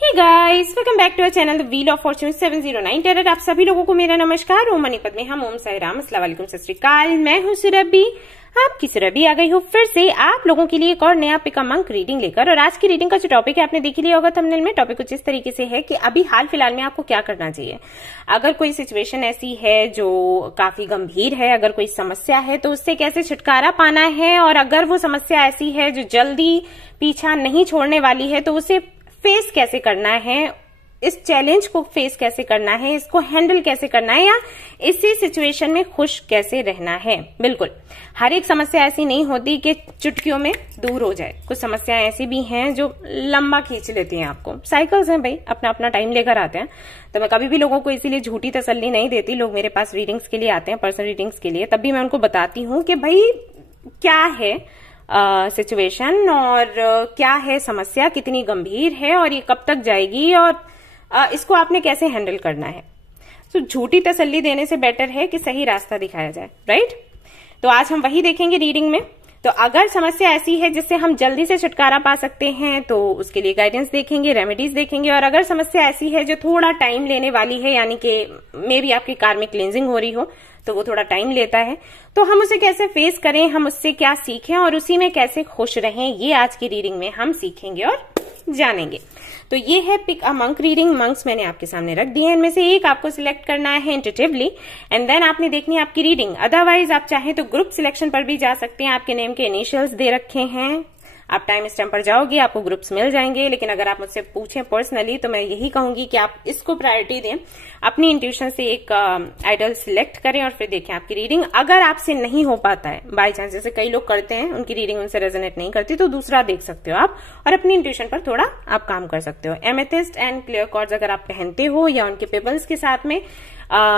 Hey guys, welcome back to our channel the wheel of fortune 709 tarot. आप सभी लोगों को मेरा नमस्कार। ओम मनी पद्मे हम ओम साई राम, अस्सलाम वालेकुम, सत श्री अकाल। मैं हूँ सुरभि, आपकी सुरभि आ गई हूँ फिर से आप लोगों के लिए एक और नया पिक अ मंक रीडिंग लेकर। और आज की रीडिंग का जो टॉपिक है आपने देख लिया होगा थंबनेल में। टॉपिक कुछ इस तरीके से है कि अभी हाल फिलहाल में आपको क्या करना चाहिए। अगर कोई सिचुएशन ऐसी है जो काफी गंभीर है, अगर कोई समस्या है तो उससे कैसे छुटकारा पाना है, और अगर वो समस्या ऐसी है जो जल्दी पीछा नहीं छोड़ने वाली है तो उसे फेस कैसे करना है, इस चैलेंज को फेस कैसे करना है, इसको हैंडल कैसे करना है, या इसी सिचुएशन में खुश कैसे रहना है। बिल्कुल हर एक समस्या ऐसी नहीं होती कि चुटकियों में दूर हो जाए। कुछ समस्याएं ऐसी भी हैं जो लंबा खींच लेती हैं आपको। साइकिल्स हैं भाई, अपना अपना टाइम लेकर आते हैं। तो मैं कभी भी लोगों को इसीलिए झूठी तसल्ली नहीं देती। लोग मेरे पास रीडिंग्स के लिए आते हैं, पर्सनल रीडिंग्स के लिए, तब भी मैं उनको बताती हूँ कि भाई क्या है सिचुएशन और क्या है समस्या, कितनी गंभीर है और ये कब तक जाएगी, और इसको आपने कैसे हैंडल करना है। तो झूठी तसल्ली देने से बेटर है कि सही रास्ता दिखाया जाए, राइट। तो आज हम वही देखेंगे रीडिंग में। तो अगर समस्या ऐसी है जिससे हम जल्दी से छुटकारा पा सकते हैं तो उसके लिए गाइडेंस देखेंगे, रेमेडीज देखेंगे। और अगर समस्या ऐसी है जो थोड़ा टाइम लेने वाली है, यानी कि मे बी आपकी कार में क्लींजिंग हो रही हो तो वो थोड़ा टाइम लेता है, तो हम उसे कैसे फेस करें, हम उससे क्या सीखें और उसी में कैसे खुश रहें, ये आज की रीडिंग में हम सीखेंगे और जानेंगे। तो ये है pick a monk reading. Monks मैंने आपके सामने रख दिए हैं, इनमें से एक आपको सिलेक्ट करना है इंट्यूटिवली एंड देन आपने देखनी है आपकी रीडिंग। अदरवाइज आप चाहें तो ग्रुप सिलेक्शन पर भी जा सकते हैं। आपके नेम के इनिशियल्स दे रखे हैं, आप टाइम स्टैम्प पर जाओगे आपको ग्रुप्स मिल जाएंगे। लेकिन अगर आप मुझसे पूछें पर्सनली तो मैं यही कहूंगी कि आप इसको प्रायोरिटी दें, अपनी इंट्यूशन से एक आइडल सिलेक्ट करें और फिर देखें आपकी रीडिंग। अगर आपसे नहीं हो पाता है बाय चांस, जैसे कई लोग करते हैं उनकी रीडिंग उनसे रेजोनेट नहीं करती, तो दूसरा देख सकते हो आप और अपनी इंट्यूशन पर थोड़ा आप काम कर सकते हो। एमेथिस्ट एंड क्लियर कॉर्ड्स अगर आप पहनते हो या उनके पेबल्स के साथ में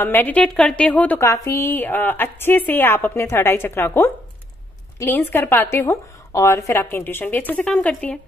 मेडिटेट करते हो तो काफी अच्छे से आप अपने थर्ड आई चक्रा को क्लींस कर पाते हो और फिर आपकी इंट्यूशन भी अच्छे से काम करती है।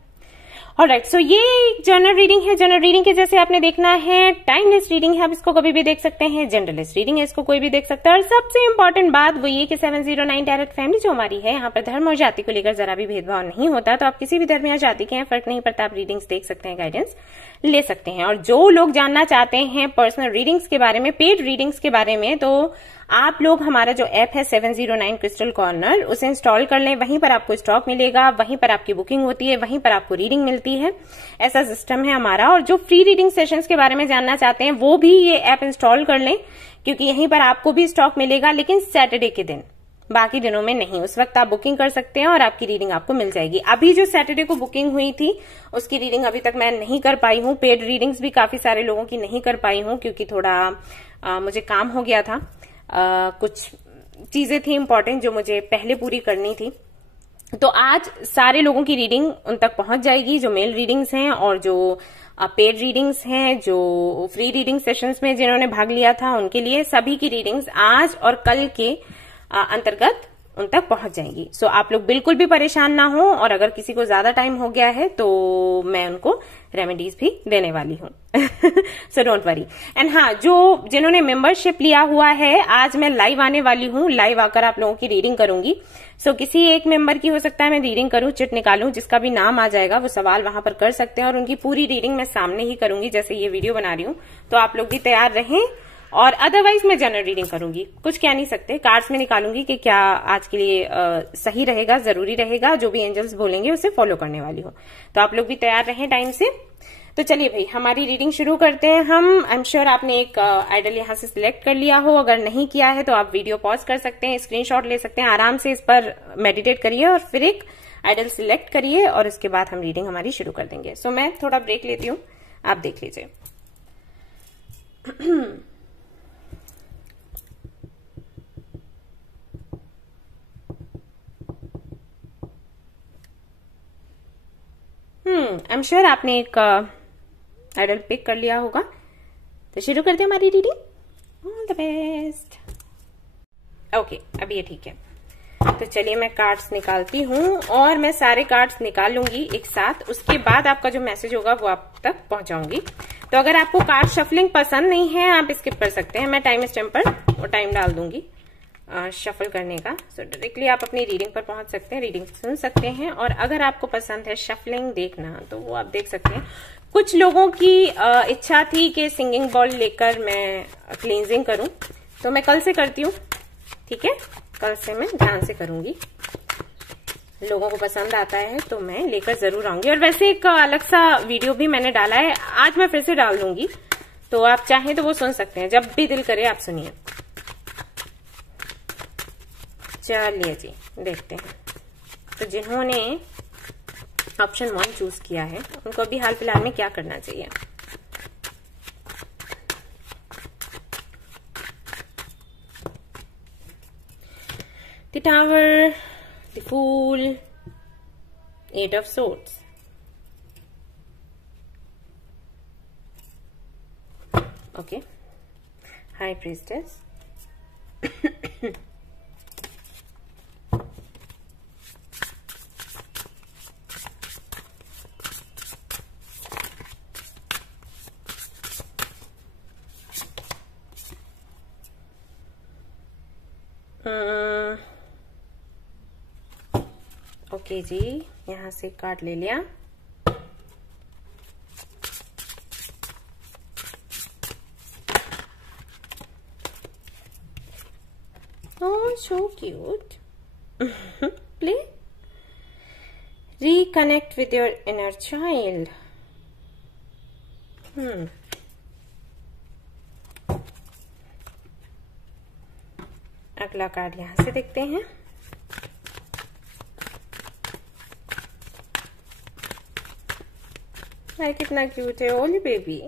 ऑलराइट, सो ये जनरल रीडिंग है। जनरल रीडिंग के जैसे आपने देखना है, टाइमलेस रीडिंग है, आप इसको कभी भी देख सकते हैं। जनरलेस रीडिंग है, इसको कोई भी देख सकता है। और सबसे इंपॉर्टेंट बात वो ये कि 709 टैरर फैमिली जो हमारी है, यहाँ पर धर्म और जाति को लेकर जरा भी भेदभाव नहीं होता। तो आप किसी भी धर्म या जाति के हैं, फर्क नहीं पड़ता, आप रीडिंग्स देख सकते हैं, गाइडेंस ले सकते हैं। और जो लोग जानना चाहते हैं पर्सनल रीडिंग्स के बारे में, पेड रीडिंग्स के बारे में, तो आप लोग हमारा जो ऐप है 709 क्रिस्टल कॉर्नर, उसे इंस्टॉल कर लें। वहीं पर आपको स्टॉक मिलेगा, वहीं पर आपकी बुकिंग होती है, वहीं पर आपको रीडिंग मिलती है। ऐसा सिस्टम है हमारा। और जो फ्री रीडिंग सेशंस के बारे में जानना चाहते हैं वो भी ये ऐप इंस्टॉल कर लें, क्योंकि यहीं पर आपको भी स्टॉक मिलेगा, लेकिन सैटरडे के दिन, बाकी दिनों में नहीं। उस वक्त आप बुकिंग कर सकते हैं और आपकी रीडिंग आपको मिल जाएगी। अभी जो सैटरडे को बुकिंग हुई थी उसकी रीडिंग अभी तक मैं नहीं कर पाई हूँ। पेड रीडिंग्स भी काफी सारे लोगों की नहीं कर पाई हूँ, क्योंकि थोड़ा मुझे काम हो गया था। कुछ चीजें थी इंपॉर्टेंट जो मुझे पहले पूरी करनी थी। तो आज सारे लोगों की रीडिंग उन तक पहुंच जाएगी, जो मेल रीडिंग्स हैं और जो पेड रीडिंग्स हैं, जो फ्री रीडिंग सेशंस में जिन्होंने भाग लिया था उनके लिए सभी की रीडिंग्स आज और कल के अंतर्गत उन तक पहुंच जाएंगी। सो आप लोग बिल्कुल भी परेशान ना हो, और अगर किसी को ज्यादा टाइम हो गया है तो मैं उनको रेमेडीज भी देने वाली हूँ। So don't worry. एंड हाँ, जिन्होंने मेंबरशिप लिया हुआ है, आज मैं लाइव आने वाली हूँ, लाइव आकर आप लोगों की रीडिंग करूंगी। सो किसी एक मेंबर की हो सकता है मैं रीडिंग करूं, चिट निकालूं, जिसका भी नाम आ जाएगा वो सवाल वहां पर कर सकते हैं और उनकी पूरी रीडिंग मैं सामने ही करूंगी जैसे ये वीडियो बना रही हूँ। तो आप लोग भी तैयार रहें। और अदरवाइज मैं जनरल रीडिंग करूंगी, कुछ कह नहीं सकते, कार्ड्स में निकालूंगी कि क्या आज के लिए सही रहेगा, जरूरी रहेगा, जो भी एंजल्स बोलेंगे उसे फॉलो करने वाली हूँ। तो आप लोग भी तैयार रहें टाइम से। तो चलिए भाई हमारी रीडिंग शुरू करते हैं हम। आई एम श्योर आपने एक आइडल यहाँ से सिलेक्ट कर लिया हो। अगर नहीं किया है तो आप वीडियो पॉज कर सकते हैं, स्क्रीनशॉट ले सकते हैं, आराम से इस पर मेडिटेट करिए और फिर एक आइडल सिलेक्ट करिए और इसके बाद हम रीडिंग हमारी शुरू कर देंगे। सो मैं थोड़ा ब्रेक लेती हूँ, आप देख लीजिए। आई एम श्योर आपने एक आइडल पिक कर लिया होगा। तो शुरू करते हैं हमारी reading. All the best. Okay, अब ये ठीक है। तो चलिए मैं कार्ड्स निकालती हूँ और मैं सारे कार्ड्स निकाल लूंगी एक साथ। उसके बाद आपका जो मैसेज होगा वो आप तक पहुंचाऊंगी। तो अगर आपको कार्ड शफलिंग पसंद नहीं है आप स्किप कर सकते हैं, मैं टाइम स्टैम्प पर वो टाइम डाल दूंगी शफल करने का। सो डायरेक्टली आप अपनी रीडिंग पर पहुंच सकते हैं, रीडिंग सुन सकते हैं। और अगर आपको पसंद है शफलिंग देखना तो वो आप देख सकते हैं। कुछ लोगों की इच्छा थी कि सिंगिंग बॉल लेकर मैं क्लींजिंग करूं, तो मैं कल से करती हूँ, ठीक है। कल से मैं ध्यान से करूंगी, लोगों को पसंद आता है तो मैं लेकर जरूर आऊंगी। और वैसे एक अलग सा वीडियो भी मैंने डाला है, आज मैं फिर से डाल दूंगी, तो आप चाहें तो वो सुन सकते हैं, जब भी दिल करे आप सुनिए। चलिए जी, देखते हैं। तो जिन्होंने ऑप्शन 1 चूज किया है उनको अभी हाल फिलहाल में क्या करना चाहिए। The tower, the fool, 8 of swords. Okay. High priestess. Okay जी, यहां से कार्ड ले लिया। Oh, so cute. Play. Reconnect with your inner child. अगला कार्ड यहां से देखते हैं। हाय, कितना क्यूट है ओली baby.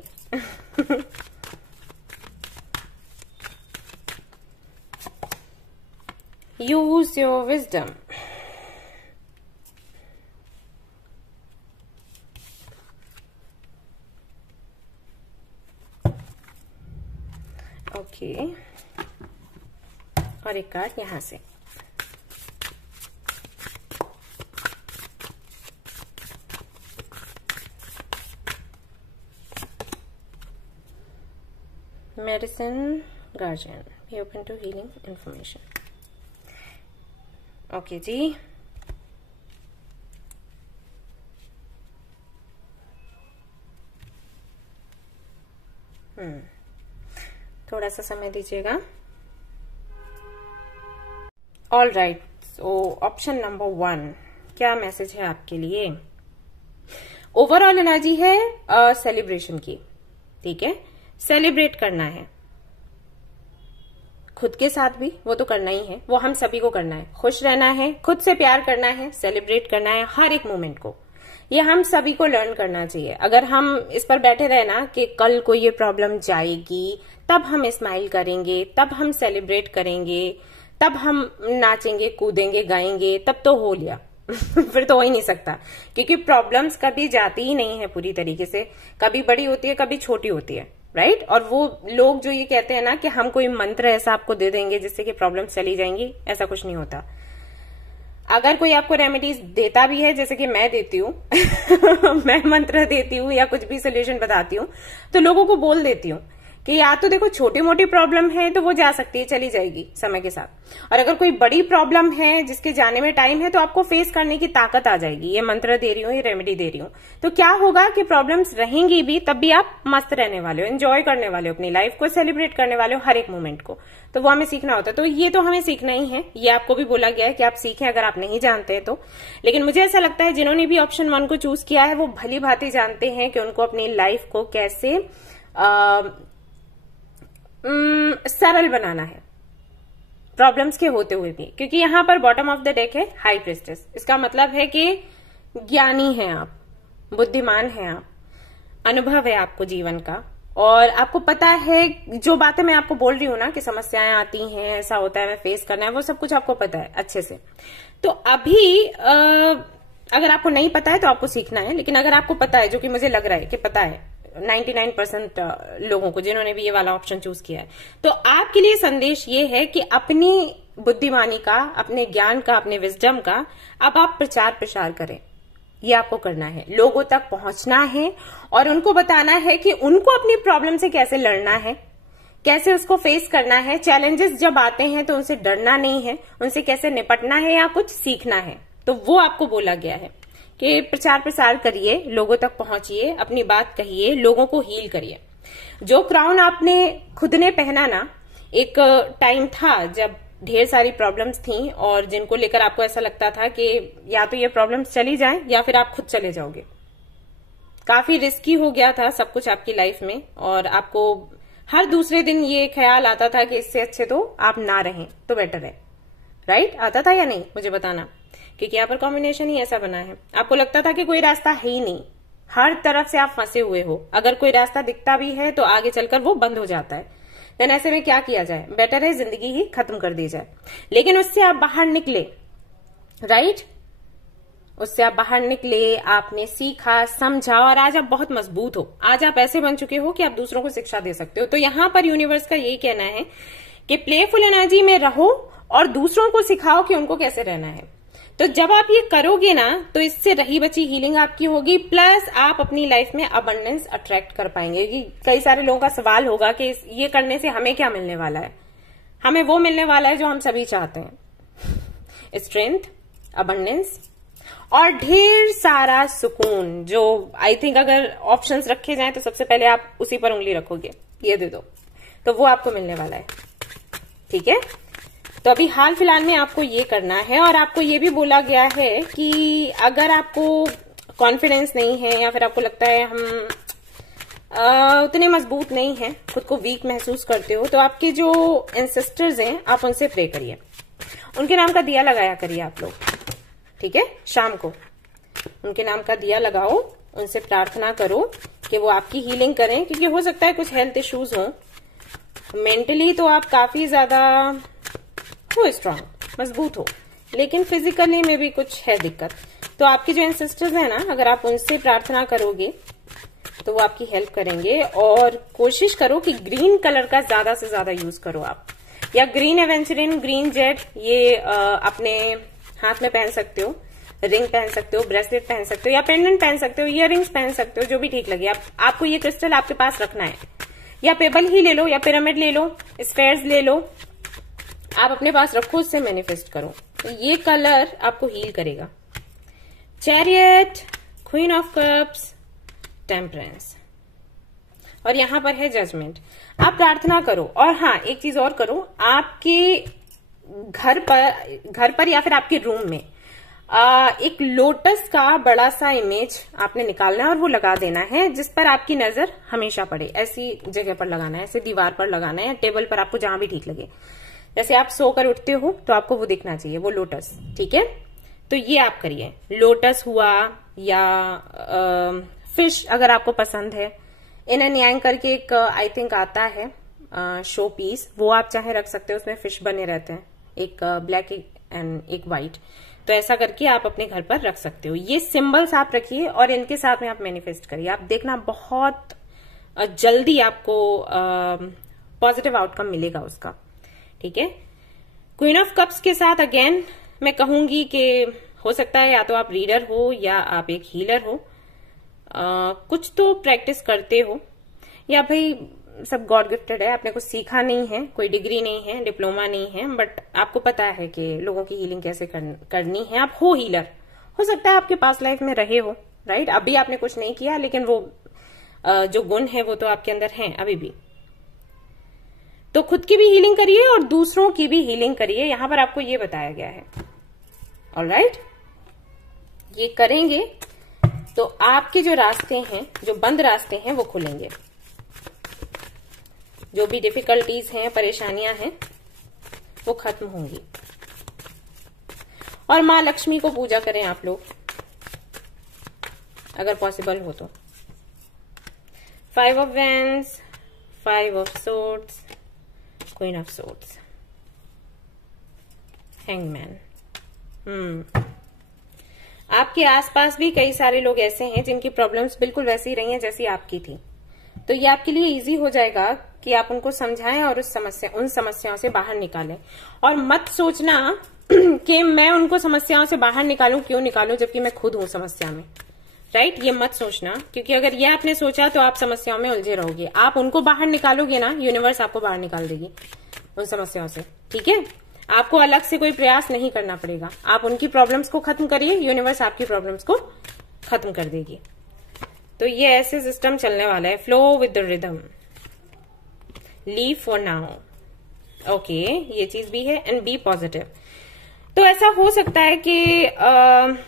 Use your wisdom. Okay, और एक कार्ड यहां से। Medicine Guardian, be open to healing information. Okay जी, थोड़ा सा समय दीजिएगा। All right, so option number 1 क्या मैसेज है आपके लिए? ओवरऑल एनर्जी है सेलिब्रेशन की, ठीक है। सेलिब्रेट करना है खुद के साथ भी, वो तो करना ही है, वो हम सभी को करना है। खुश रहना है, खुद से प्यार करना है, सेलिब्रेट करना है हर एक मोमेंट को। ये हम सभी को लर्न करना चाहिए। अगर हम इस पर बैठे रहे ना कि कल को ये प्रॉब्लम जाएगी, तब हम स्माइल करेंगे, तब हम सेलिब्रेट करेंगे, तब हम नाचेंगे, कूदेंगे, गाएंगे, तब तो हो लिया। फिर तो हो ही नहीं सकता, क्योंकि प्रॉब्लम्स कभी जाती ही नहीं है पूरी तरीके से। कभी बड़ी होती है, कभी छोटी होती है, राइट। और वो लोग जो ये कहते हैं ना कि हम कोई मंत्र ऐसा आपको दे देंगे जिससे कि प्रॉब्लम चली जाएंगी, ऐसा कुछ नहीं होता। अगर कोई आपको रेमेडीज देता भी है, जैसे कि मैं देती हूँ मैं मंत्र देती हूँ या कुछ भी सोल्यूशन बताती हूँ, तो लोगों को बोल देती हूँ कि या तो देखो छोटी मोटी प्रॉब्लम है तो वो जा सकती है, चली जाएगी समय के साथ, और अगर कोई बड़ी प्रॉब्लम है जिसके जाने में टाइम है तो आपको फेस करने की ताकत आ जाएगी। ये मंत्र दे रही हूँ, ये रेमेडी दे रही हूँ, तो क्या होगा कि प्रॉब्लम्स रहेंगी भी, तब भी आप मस्त रहने वाले हो, एंजॉय करने वाले हो अपनी लाइफ को, सेलिब्रेट करने वाले हो हर एक मोमेंट को। तो वो हमें सीखना होता है। तो ये तो हमें सीखना ही है, ये आपको भी बोला गया है कि आप सीखें अगर आप नहीं जानते हैं तो। लेकिन मुझे ऐसा लगता है जिन्होंने भी ऑप्शन 1 को चूज किया है वो भली भांति जानते हैं कि उनको अपनी लाइफ को कैसे सरल बनाना है, प्रॉब्लम्स के होते हुए भी। क्योंकि यहां पर बॉटम ऑफ द डेक है हाई प्रीस्टेस। इसका मतलब है कि ज्ञानी हैं आप, बुद्धिमान हैं आप, अनुभव है आपको जीवन का, और आपको पता है जो बातें मैं आपको बोल रही हूं ना कि समस्याएं आती हैं, ऐसा होता है, मैं फेस करना है, वो सब कुछ आपको पता है अच्छे से। तो अभी अगर आपको नहीं पता है तो आपको सीखना है, लेकिन अगर आपको पता है, जो कि मुझे लग रहा है कि पता है 99% लोगों को जिन्होंने भी ये वाला ऑप्शन चूज किया है, तो आपके लिए संदेश ये है कि अपनी बुद्धिमानी का, अपने ज्ञान का, अपने विजडम का अब आप प्रचार प्रसार करें। ये आपको करना है, लोगों तक पहुंचना है और उनको बताना है कि उनको अपनी प्रॉब्लम से कैसे लड़ना है, कैसे उसको फेस करना है। चैलेंजेस जब आते हैं तो उनसे डरना नहीं है, उनसे कैसे निपटना है या कुछ सीखना है। तो वो आपको बोला गया है कि प्रचार प्रसार करिए, लोगों तक पहुंचिए, अपनी बात कहिए, लोगों को हील करिए। जो क्राउन आपने खुद ने पहना ना, एक टाइम था जब ढेर सारी प्रॉब्लम्स थी और जिनको लेकर आपको ऐसा लगता था कि या तो ये प्रॉब्लम्स चली जाएं या फिर आप खुद चले जाओगे। काफी रिस्की हो गया था सब कुछ आपकी लाइफ में और आपको हर दूसरे दिन ये ख्याल आता था कि इससे अच्छे तो आप ना रहें तो बेटर है। राइट? आता था या नहीं मुझे बताना, क्योंकि यहाँ पर कॉम्बिनेशन ही ऐसा बना है। आपको लगता था कि कोई रास्ता है ही नहीं, हर तरफ से आप फंसे हुए हो, अगर कोई रास्ता दिखता भी है तो आगे चलकर वो बंद हो जाता है। देन ऐसे में क्या किया जाए? बेटर है जिंदगी ही खत्म कर दी जाए। लेकिन उससे आप बाहर निकले, राइट? उससे आप बाहर निकले, आपने सीखा, समझा और आज आप बहुत मजबूत हो। आज आप ऐसे बन चुके हो कि आप दूसरों को शिक्षा दे सकते हो। तो यहां पर यूनिवर्स का यही कहना है कि प्लेफुल एनर्जी में रहो और दूसरों को सिखाओ कि उनको कैसे रहना है। तो जब आप ये करोगे ना तो इससे रही बची हीलिंग आपकी होगी, प्लस आप अपनी लाइफ में अबंडेंस अट्रैक्ट कर पाएंगे। कई सारे लोगों का सवाल होगा कि ये करने से हमें क्या मिलने वाला है? हमें वो मिलने वाला है जो हम सभी चाहते हैं, स्ट्रेंथ, अबंडेंस और ढेर सारा सुकून। जो आई थिंक अगर ऑप्शंस रखे जाएं तो सबसे पहले आप उसी पर उंगली रखोगे, ये दे दो, तो वो आपको मिलने वाला है। ठीक है? तो अभी हाल फिलहाल में आपको ये करना है और आपको ये भी बोला गया है कि अगर आपको कॉन्फिडेंस नहीं है या फिर आपको लगता है हम उतने मजबूत नहीं हैं, खुद को वीक महसूस करते हो, तो आपके जो एंसेस्टर्स हैं आप उनसे प्रे करिए, उनके नाम का दिया लगाया करिए आप लोग। ठीक है? शाम को उनके नाम का दिया लगाओ, उनसे प्रार्थना करो कि वो आपकी हीलिंग करें, क्योंकि हो सकता है कुछ हेल्थ इश्यूज हो। मेंटली तो आप काफी ज्यादा हो स्ट्रांग, मजबूत हो, लेकिन फिजिकली में भी कुछ है दिक्कत। तो आपके जो एंसेस्टर्स हैं ना, अगर आप उनसे प्रार्थना करोगे तो वो आपकी हेल्प करेंगे। और कोशिश करो कि ग्रीन कलर का ज्यादा से ज्यादा यूज करो आप, या ग्रीन एवेंचरिन, ग्रीन जेड, ये अपने हाथ में पहन सकते हो, रिंग पहन सकते हो, ब्रेसलेट पहन सकते हो या पेंडेंट पहन सकते हो, इयररिंग्स पहन सकते हो, जो भी ठीक लगे। आपको ये क्रिस्टल आपके पास रखना है, या पेबल ही ले लो या पिरामिड ले लो, स्फेयर्स ले लो, आप अपने पास रखो, उससे मैनिफेस्ट करो। तो ये कलर आपको हील करेगा। Chariot, queen of cups, temperance और यहां पर है जजमेंट। आप प्रार्थना करो और हाँ एक चीज और करो, आपके घर पर या फिर आपके रूम में एक लोटस का बड़ा सा इमेज आपने निकालना है और वो लगा देना है, जिस पर आपकी नजर हमेशा पड़े। ऐसी जगह पर लगाना है, ऐसे दीवार पर लगाना है या टेबल पर, आपको जहां भी ठीक लगे। जैसे आप सोकर उठते हो तो आपको वो दिखना चाहिए, वो लोटस। ठीक है? तो ये आप करिए। लोटस हुआ या फिश अगर आपको पसंद है, इन एंड यांग करके एक आई थिंक आता है शो पीस, वो आप चाहे रख सकते हो, उसमें फिश बने रहते हैं, एक ब्लैक एंड एक व्हाइट। तो ऐसा करके आप अपने घर पर रख सकते हो। ये सिंबल्स आप रखिए और इनके साथ में आप मैनिफेस्ट करिए। आप देखना बहुत जल्दी आपको पॉजिटिव आउटकम मिलेगा उसका। ठीक है? क्वीन ऑफ कप्स के साथ अगेन मैं कहूंगी कि हो सकता है या तो आप रीडर हो या आप एक हीलर हो, कुछ तो प्रैक्टिस करते हो, या भाई सब गॉड गिफ्टेड है, आपने कुछ सीखा नहीं है, कोई डिग्री नहीं है, डिप्लोमा नहीं है, बट आपको पता है कि लोगों की हीलिंग कैसे करनी है। आप हो हीलर, हो सकता है आपके पास लाइफ में रहे हो, राइट? अभी आपने कुछ नहीं किया, लेकिन वो जो गुण है वो तो आपके अंदर है अभी भी। तो खुद की भी हीलिंग करिए और दूसरों की भी हीलिंग करिए, यहां पर आपको ये बताया गया है। ऑलराइट? ये करेंगे तो आपके जो रास्ते हैं, जो बंद रास्ते हैं, वो खुलेंगे। जो भी डिफिकल्टीज हैं, परेशानियां हैं, वो खत्म होंगी। और माँ लक्ष्मी को पूजा करें आप लोग, अगर पॉसिबल हो तो। 5 of wands, 5 of swords, queen of swords, hangman. आपके आसपास भी कई सारे लोग ऐसे हैं जिनकी प्रॉब्लम्स बिल्कुल वैसी ही रही हैं जैसी आपकी थी। तो ये आपके लिए इजी हो जाएगा कि आप उनको समझाएं और उन समस्याओं से बाहर निकालें। और मत सोचना कि मैं उनको समस्याओं से बाहर निकालूं, क्यों निकालूं जबकि मैं खुद हूं समस्या में, राइट? ये मत सोचना, क्योंकि अगर ये आपने सोचा तो आप समस्याओं में उलझे रहोगे। आप उनको बाहर निकालोगे ना, यूनिवर्स आपको बाहर निकाल देगी उन समस्याओं से। ठीक है? आपको अलग से कोई प्रयास नहीं करना पड़ेगा। आप उनकी प्रॉब्लम्स को खत्म करिए, यूनिवर्स आपकी प्रॉब्लम्स को खत्म कर देगी। तो ये ऐसे सिस्टम चलने वाला है, flow with the rhythm, leave for now. Okay, ये चीज भी है, एंड बी पॉजिटिव। तो ऐसा हो सकता है कि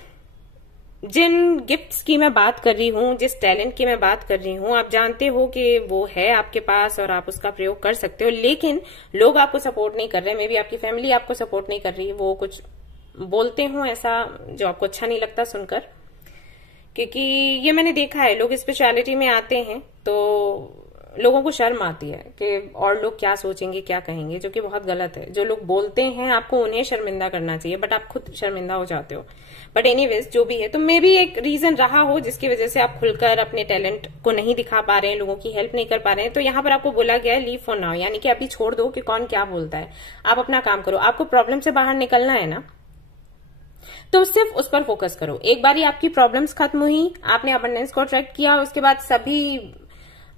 जिन गिफ्ट्स की मैं बात कर रही हूँ, जिस टैलेंट की मैं बात कर रही हूँ, आप जानते हो कि वो है आपके पास और आप उसका प्रयोग कर सकते हो, लेकिन लोग आपको सपोर्ट नहीं कर रहे। मे बी आपकी फैमिली आपको सपोर्ट नहीं कर रही, वो कुछ बोलते हो ऐसा जो आपको अच्छा नहीं लगता सुनकर। क्योंकि ये मैंने देखा है, लोग स्पिरिचुअलिटी में आते हैं तो लोगों को शर्म आती है कि और लोग क्या सोचेंगे, क्या कहेंगे, जो कि बहुत गलत है। जो लोग बोलते हैं आपको उन्हें शर्मिंदा करना चाहिए, बट आप खुद शर्मिंदा हो जाते हो। बट एनीवेज, जो भी है, तो मे भी एक रीजन रहा हो जिसकी वजह से आप खुलकर अपने टैलेंट को नहीं दिखा पा रहे हैं, लोगों की हेल्प नहीं कर पा रहे हैं। तो यहाँ पर आपको बोला गया है लीव फॉर नाउ, यानी कि अभी छोड़ दो कि कौन क्या बोलता है, आप अपना काम करो। आपको प्रॉब्लम से बाहर निकलना है ना, तो सिर्फ उस पर फोकस करो। एक बारी आपकी प्रॉब्लम्स खत्म हुई, आपने अबंडेंस को अट्रैक्ट किया, उसके बाद सभी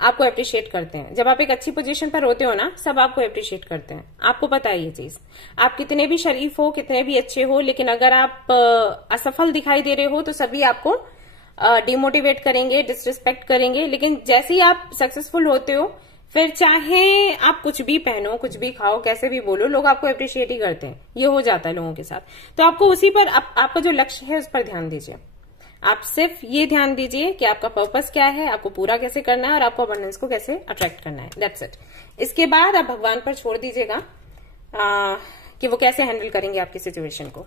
आपको अप्रिशिएट करते हैं। जब आप एक अच्छी पोजीशन पर होते हो ना, सब आपको अप्रिशिएट करते हैं। आपको पता है ये चीज, आप कितने भी शरीफ हो, कितने भी अच्छे हो, लेकिन अगर आप असफल दिखाई दे रहे हो तो सभी आपको डिमोटिवेट करेंगे, डिसरिस्पेक्ट करेंगे। लेकिन जैसे ही आप सक्सेसफुल होते हो, फिर चाहे आप कुछ भी पहनो, कुछ भी खाओ, कैसे भी बोलो, लोग आपको अप्रिशिएट ही करते हैं। ये हो जाता है लोगों के साथ। तो आपको उसी पर आपका जो लक्ष्य है उस पर ध्यान दीजिए। आप सिर्फ ये ध्यान दीजिए कि आपका पर्पस क्या है, आपको पूरा कैसे करना है और आपको अबंडेंस को कैसे अट्रैक्ट करना है। That's it. इसके बाद आप भगवान पर छोड़ दीजिएगा कि वो कैसे हैंडल करेंगे आपकी सिचुएशन को।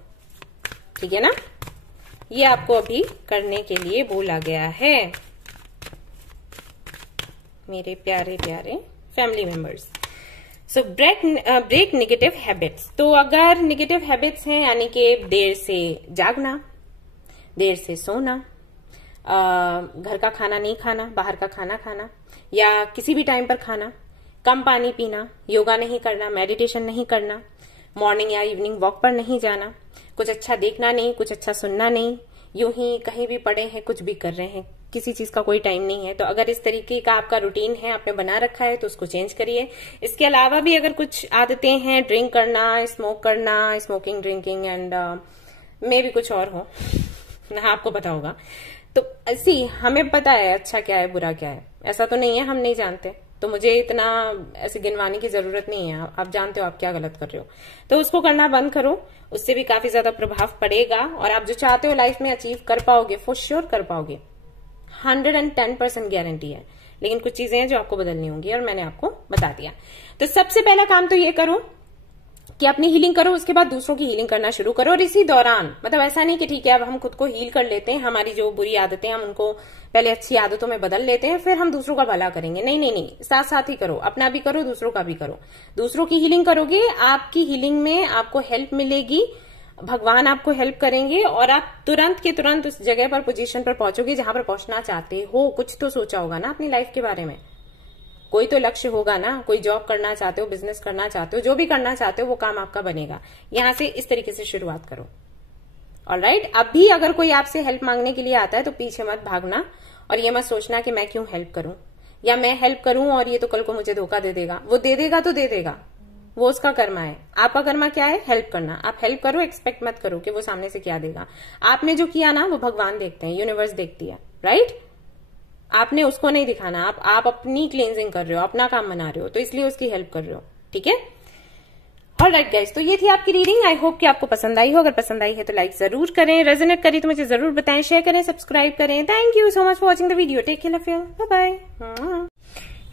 ठीक है ना? ये आपको अभी करने के लिए बोला गया है, मेरे प्यारे प्यारे family members. So break negative habits. तो अगर नेगेटिव हैबिट्स हैं, यानी कि देर से जागना, देर से सोना, घर का खाना नहीं खाना, बाहर का खाना खाना, या किसी भी टाइम पर खाना, कम पानी पीना, योगा नहीं करना, मेडिटेशन नहीं करना, मॉर्निंग या इवनिंग वॉक पर नहीं जाना, कुछ अच्छा देखना नहीं, कुछ अच्छा सुनना नहीं, यूं ही कहीं भी पड़े हैं, कुछ भी कर रहे हैं, किसी चीज का कोई टाइम नहीं है। तो अगर इस तरीके का आपका रूटीन है, आपने बना रखा है, तो उसको चेंज करिए। इसके अलावा भी अगर कुछ आदतें हैं, ड्रिंक करना, स्मोक करना, स्मोकिंग, ड्रिंकिंग एंड मे भी कुछ और हो ना, आपको पता होगा। तो ऐसी हमें पता है अच्छा क्या है, बुरा क्या है। ऐसा तो नहीं है हम नहीं जानते, तो मुझे इतना ऐसे गिनवाने की जरूरत नहीं है। आप जानते हो आप क्या गलत कर रहे हो, तो उसको करना बंद करो। उससे भी काफी ज्यादा प्रभाव पड़ेगा और आप जो चाहते हो लाइफ में अचीव कर पाओगे, फॉर श्योर कर पाओगे, 110% गारंटी है। लेकिन कुछ चीजें हैं जो आपको बदलनी होंगी और मैंने आपको बता दिया। तो सबसे पहला काम तो ये करो कि अपनी हीलिंग करो, उसके बाद दूसरों की हीलिंग करना शुरू करो। और इसी दौरान, मतलब ऐसा नहीं कि ठीक है अब हम खुद को हील कर लेते हैं, हमारी जो बुरी आदतें हम उनको पहले अच्छी आदतों में बदल लेते हैं, फिर हम दूसरों का भला करेंगे। नहीं नहीं नहीं, साथ साथ ही करो, अपना भी करो, दूसरों का भी करो। दूसरों की हीलिंग करोगे, आपकी हीलिंग में आपको हेल्प मिलेगी, भगवान आपको हेल्प करेंगे और आप तुरंत के तुरंत उस जगह पर, पोजीशन पर पहुंचोगे जहां पर पहुंचना चाहते हो। कुछ तो सोचा होगा ना अपनी लाइफ के बारे में, कोई तो लक्ष्य होगा ना, कोई जॉब करना चाहते हो, बिजनेस करना चाहते हो, जो भी करना चाहते हो वो काम आपका बनेगा। यहां से इस तरीके से शुरुआत करो। ऑलराइट, अब भी अगर कोई आपसे हेल्प मांगने के लिए आता है तो पीछे मत भागना और ये मत सोचना कि मैं क्यों हेल्प करूं या मैं हेल्प करूं और ये तो कल को मुझे धोखा दे देगा। वो दे देगा तो दे देगा, वो उसका कर्मा है। आपका कर्मा क्या है? हेल्प करना। आप हेल्प करो, एक्सपेक्ट मत करो कि वो सामने से क्या देगा। आपने जो किया ना वो भगवान देखते हैं, यूनिवर्स देखती है, राइट? आपने उसको नहीं दिखाना, आप अपनी क्लींजिंग कर रहे हो, अपना काम बना रहे हो, तो इसलिए उसकी हेल्प कर रहे हो। ठीक है? ऑलराइट गाइस, तो ये थी आपकी रीडिंग। आई होप कि आपको पसंद आई हो। अगर पसंद आई है तो लाइक जरूर करें, रेजोनेट करी तो मुझे जरूर बताएं, शेयर करें, सब्सक्राइब करें। Thank you so much for watching the video. Take care, love you, bye bye.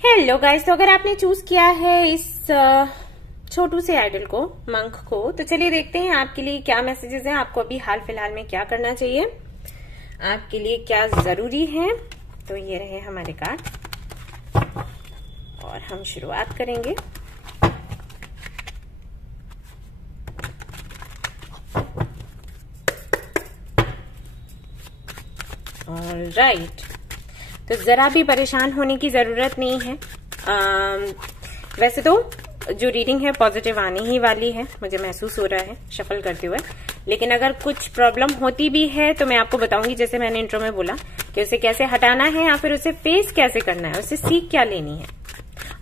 Hello guys, तो अगर आपने चूज किया है इस छोटू से आइडल को, मंक को, तो चलिए देखते हैं आपके लिए क्या मैसेजेस हैं, आपको अभी हाल फिलहाल में क्या करना चाहिए, आपके लिए क्या जरूरी है। तो ये रहे हमारे कार्ड और हम शुरुआत करेंगे। ऑलराइट, तो जरा भी परेशान होने की जरूरत नहीं है। वैसे तो जो रीडिंग है पॉजिटिव आने ही वाली है, मुझे महसूस हो रहा है शफल करते हुए। लेकिन अगर कुछ प्रॉब्लम होती भी है तो मैं आपको बताऊंगी, जैसे मैंने इंट्रो में बोला, कि उसे कैसे हटाना है या फिर उसे फेस कैसे करना है, उसे सीख क्या लेनी है।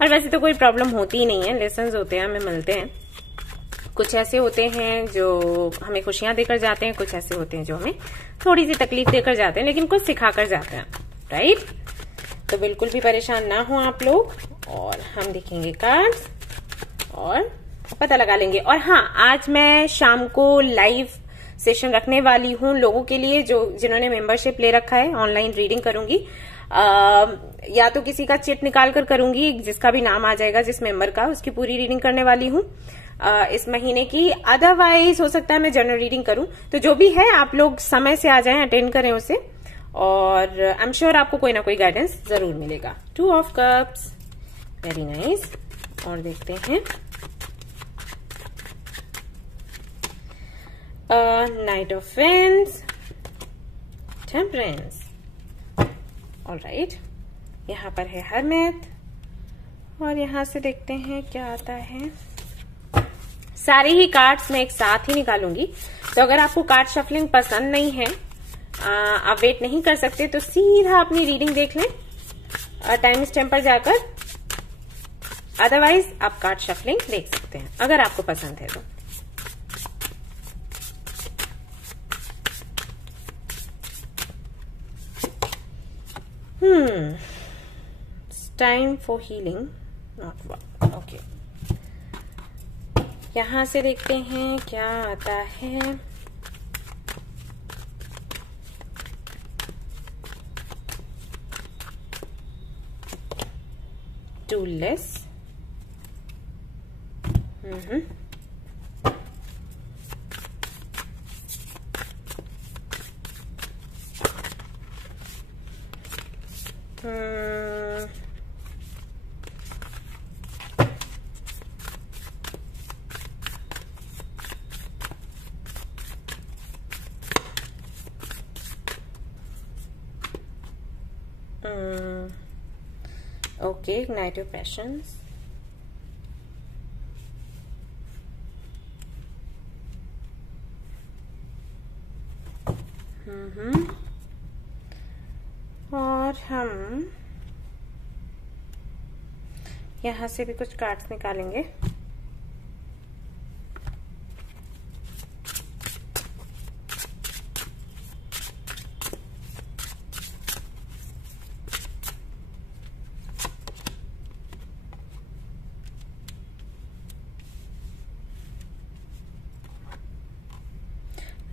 और वैसे तो कोई प्रॉब्लम होती ही नहीं है, लेसन्स होते हैं, हमें मिलते हैं। कुछ ऐसे होते हैं जो हमें खुशियां देकर जाते हैं, कुछ ऐसे होते हैं जो हमें थोड़ी सी तकलीफ देकर जाते हैं, लेकिन कुछ सिखा कर जाते हैं, राइट। तो बिल्कुल भी परेशान ना हो आप लोग, और हम देखेंगे कार्ड्स और पता लगा लेंगे। और हाँ, आज मैं शाम को लाइव सेशन रखने वाली हूँ लोगों के लिए जिन्होंने मेंबरशिप ले रखा है। ऑनलाइन रीडिंग करूंगी, या तो किसी का चिट निकाल कर करूंगी, जिसका भी नाम आ जाएगा, जिस मेंबर का, उसकी पूरी रीडिंग करने वाली हूँ इस महीने की। अदरवाइज हो सकता है मैं जनरल रीडिंग करूं। तो जो भी है आप लोग समय से आ जाएं, अटेंड करें उसे, और आई एम श्योर आपको कोई ना कोई गाइडेंस जरूर मिलेगा। 2 ऑफ कप्स, वेरी नाइस। और देखते हैं night of vends, temperance, alright. यहाँ पर है हर्मिट, और यहां से देखते हैं क्या आता है। सारे ही कार्ड्स मैं एक साथ ही निकालूंगी, तो अगर आपको कार्ड शफलिंग पसंद नहीं है, आप वेट नहीं कर सकते, तो सीधा अपनी रीडिंग देख लें टाइम स्टैम्प पर जाकर। अदरवाइज आप कार्ड शफलिंग देख सकते हैं अगर आपको पसंद है तो। Time for healing, not work, okay. यहां से देखते हैं क्या आता है। टू लेस, okay, ignite your passions. और हम यहां से भी कुछ कार्ड्स निकालेंगे।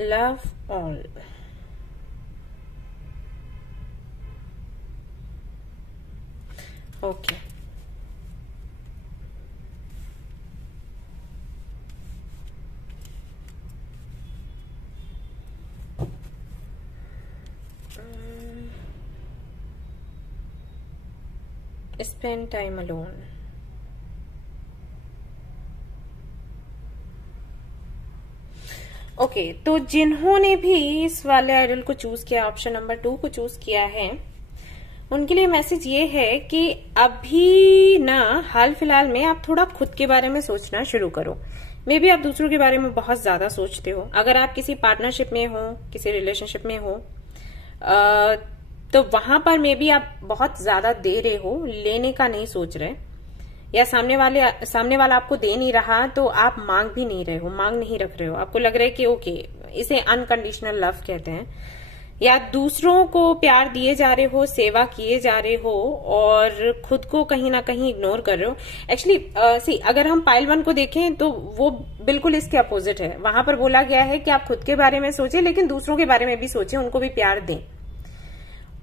Love all. Okay. Spend time alone. Okay, तो जिन्होंने भी इस वाले आइडल को चूज किया, ऑप्शन नंबर 2 को चूज किया है, उनके लिए मैसेज ये है कि अभी ना हाल फिलहाल में आप थोड़ा खुद के बारे में सोचना शुरू करो। मे बी आप दूसरों के बारे में बहुत ज्यादा सोचते हो। अगर आप किसी पार्टनरशिप में हो, किसी रिलेशनशिप में हो, तो वहां पर मे बी आप बहुत ज्यादा दे रहे हो, लेने का नहीं सोच रहे, या सामने वाला आपको दे नहीं रहा तो आप मांग भी नहीं रहे हो, मांग नहीं रख रहे हो। आपको लग रहा है कि ओके, इसे अनकंडीशनल लव कहते हैं। या दूसरों को प्यार दिए जा रहे हो, सेवा किए जा रहे हो, और खुद को कहीं ना कहीं इग्नोर कर रहे हो। एक्चुअली अगर हम पाइल 1 को देखें तो वो बिल्कुल इसके अपोजिट है। वहां पर बोला गया है कि आप खुद के बारे में सोचें, लेकिन दूसरों के बारे में भी सोचें, उनको भी प्यार दें।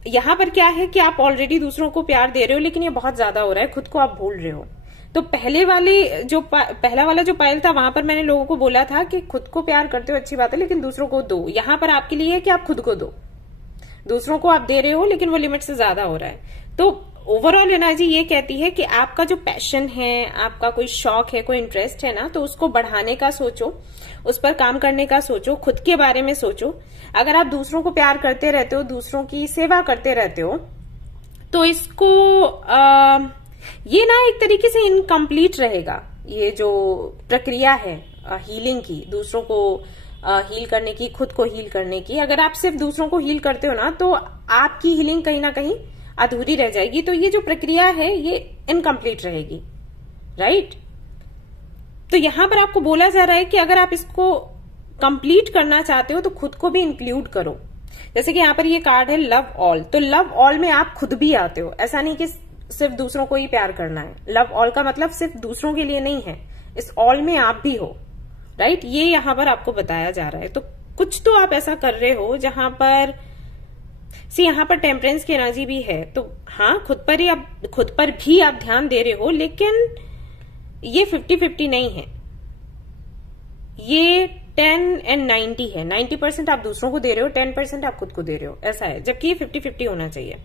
यहाँ पर क्या है कि आप ऑलरेडी दूसरों को प्यार दे रहे हो, लेकिन ये बहुत ज्यादा हो रहा है, खुद को आप भूल रहे हो। तो पहला वाला जो पायल था, वहां पर मैंने लोगों को बोला था कि खुद को प्यार करते हो, अच्छी बात है, लेकिन दूसरों को दो। यहाँ पर आपके लिए है कि आप खुद को दो, दूसरों को आप दे रहे हो, लेकिन वो लिमिट से ज्यादा हो रहा है। तो ओवरऑल एनर्जी ये कहती है कि आपका जो पैशन है, आपका कोई शौक है, कोई इंटरेस्ट है ना, तो उसको बढ़ाने का सोचो, उस पर काम करने का सोचो, खुद के बारे में सोचो। अगर आप दूसरों को प्यार करते रहते हो, दूसरों की सेवा करते रहते हो, तो इसको ये ना एक तरीके से इनकम्प्लीट रहेगा। ये जो प्रक्रिया है हीलिंग की, दूसरों को हील करने की, खुद को हील करने की, अगर आप सिर्फ दूसरों को हील करते हो ना, तो आपकी हीलिंग कहीं ना कहीं अधूरी रह जाएगी। तो ये जो प्रक्रिया है ये इनकम्प्लीट रहेगी, राइट। तो यहां पर आपको बोला जा रहा है कि अगर आप इसको कंप्लीट करना चाहते हो तो खुद को भी इंक्लूड करो। जैसे कि यहाँ पर ये कार्ड है लव ऑल, तो लव ऑल में आप खुद भी आते हो। ऐसा नहीं कि सिर्फ दूसरों को ही प्यार करना है। लव ऑल का मतलब सिर्फ दूसरों के लिए नहीं है, इस ऑल में आप भी हो, राइट। ये यहाँ पर आपको बताया जा रहा है। तो कुछ तो आप ऐसा कर रहे हो जहां पर यहाँ पर टेम्परेंस की एनर्जी भी है। तो हाँ, खुद पर भी आप ध्यान दे रहे हो, लेकिन ये 50-50 नहीं है, ये 10 and 90 है। 90% आप दूसरों को दे रहे हो, 10% आप खुद को दे रहे हो, ऐसा है। जबकि ये 50-50 होना चाहिए,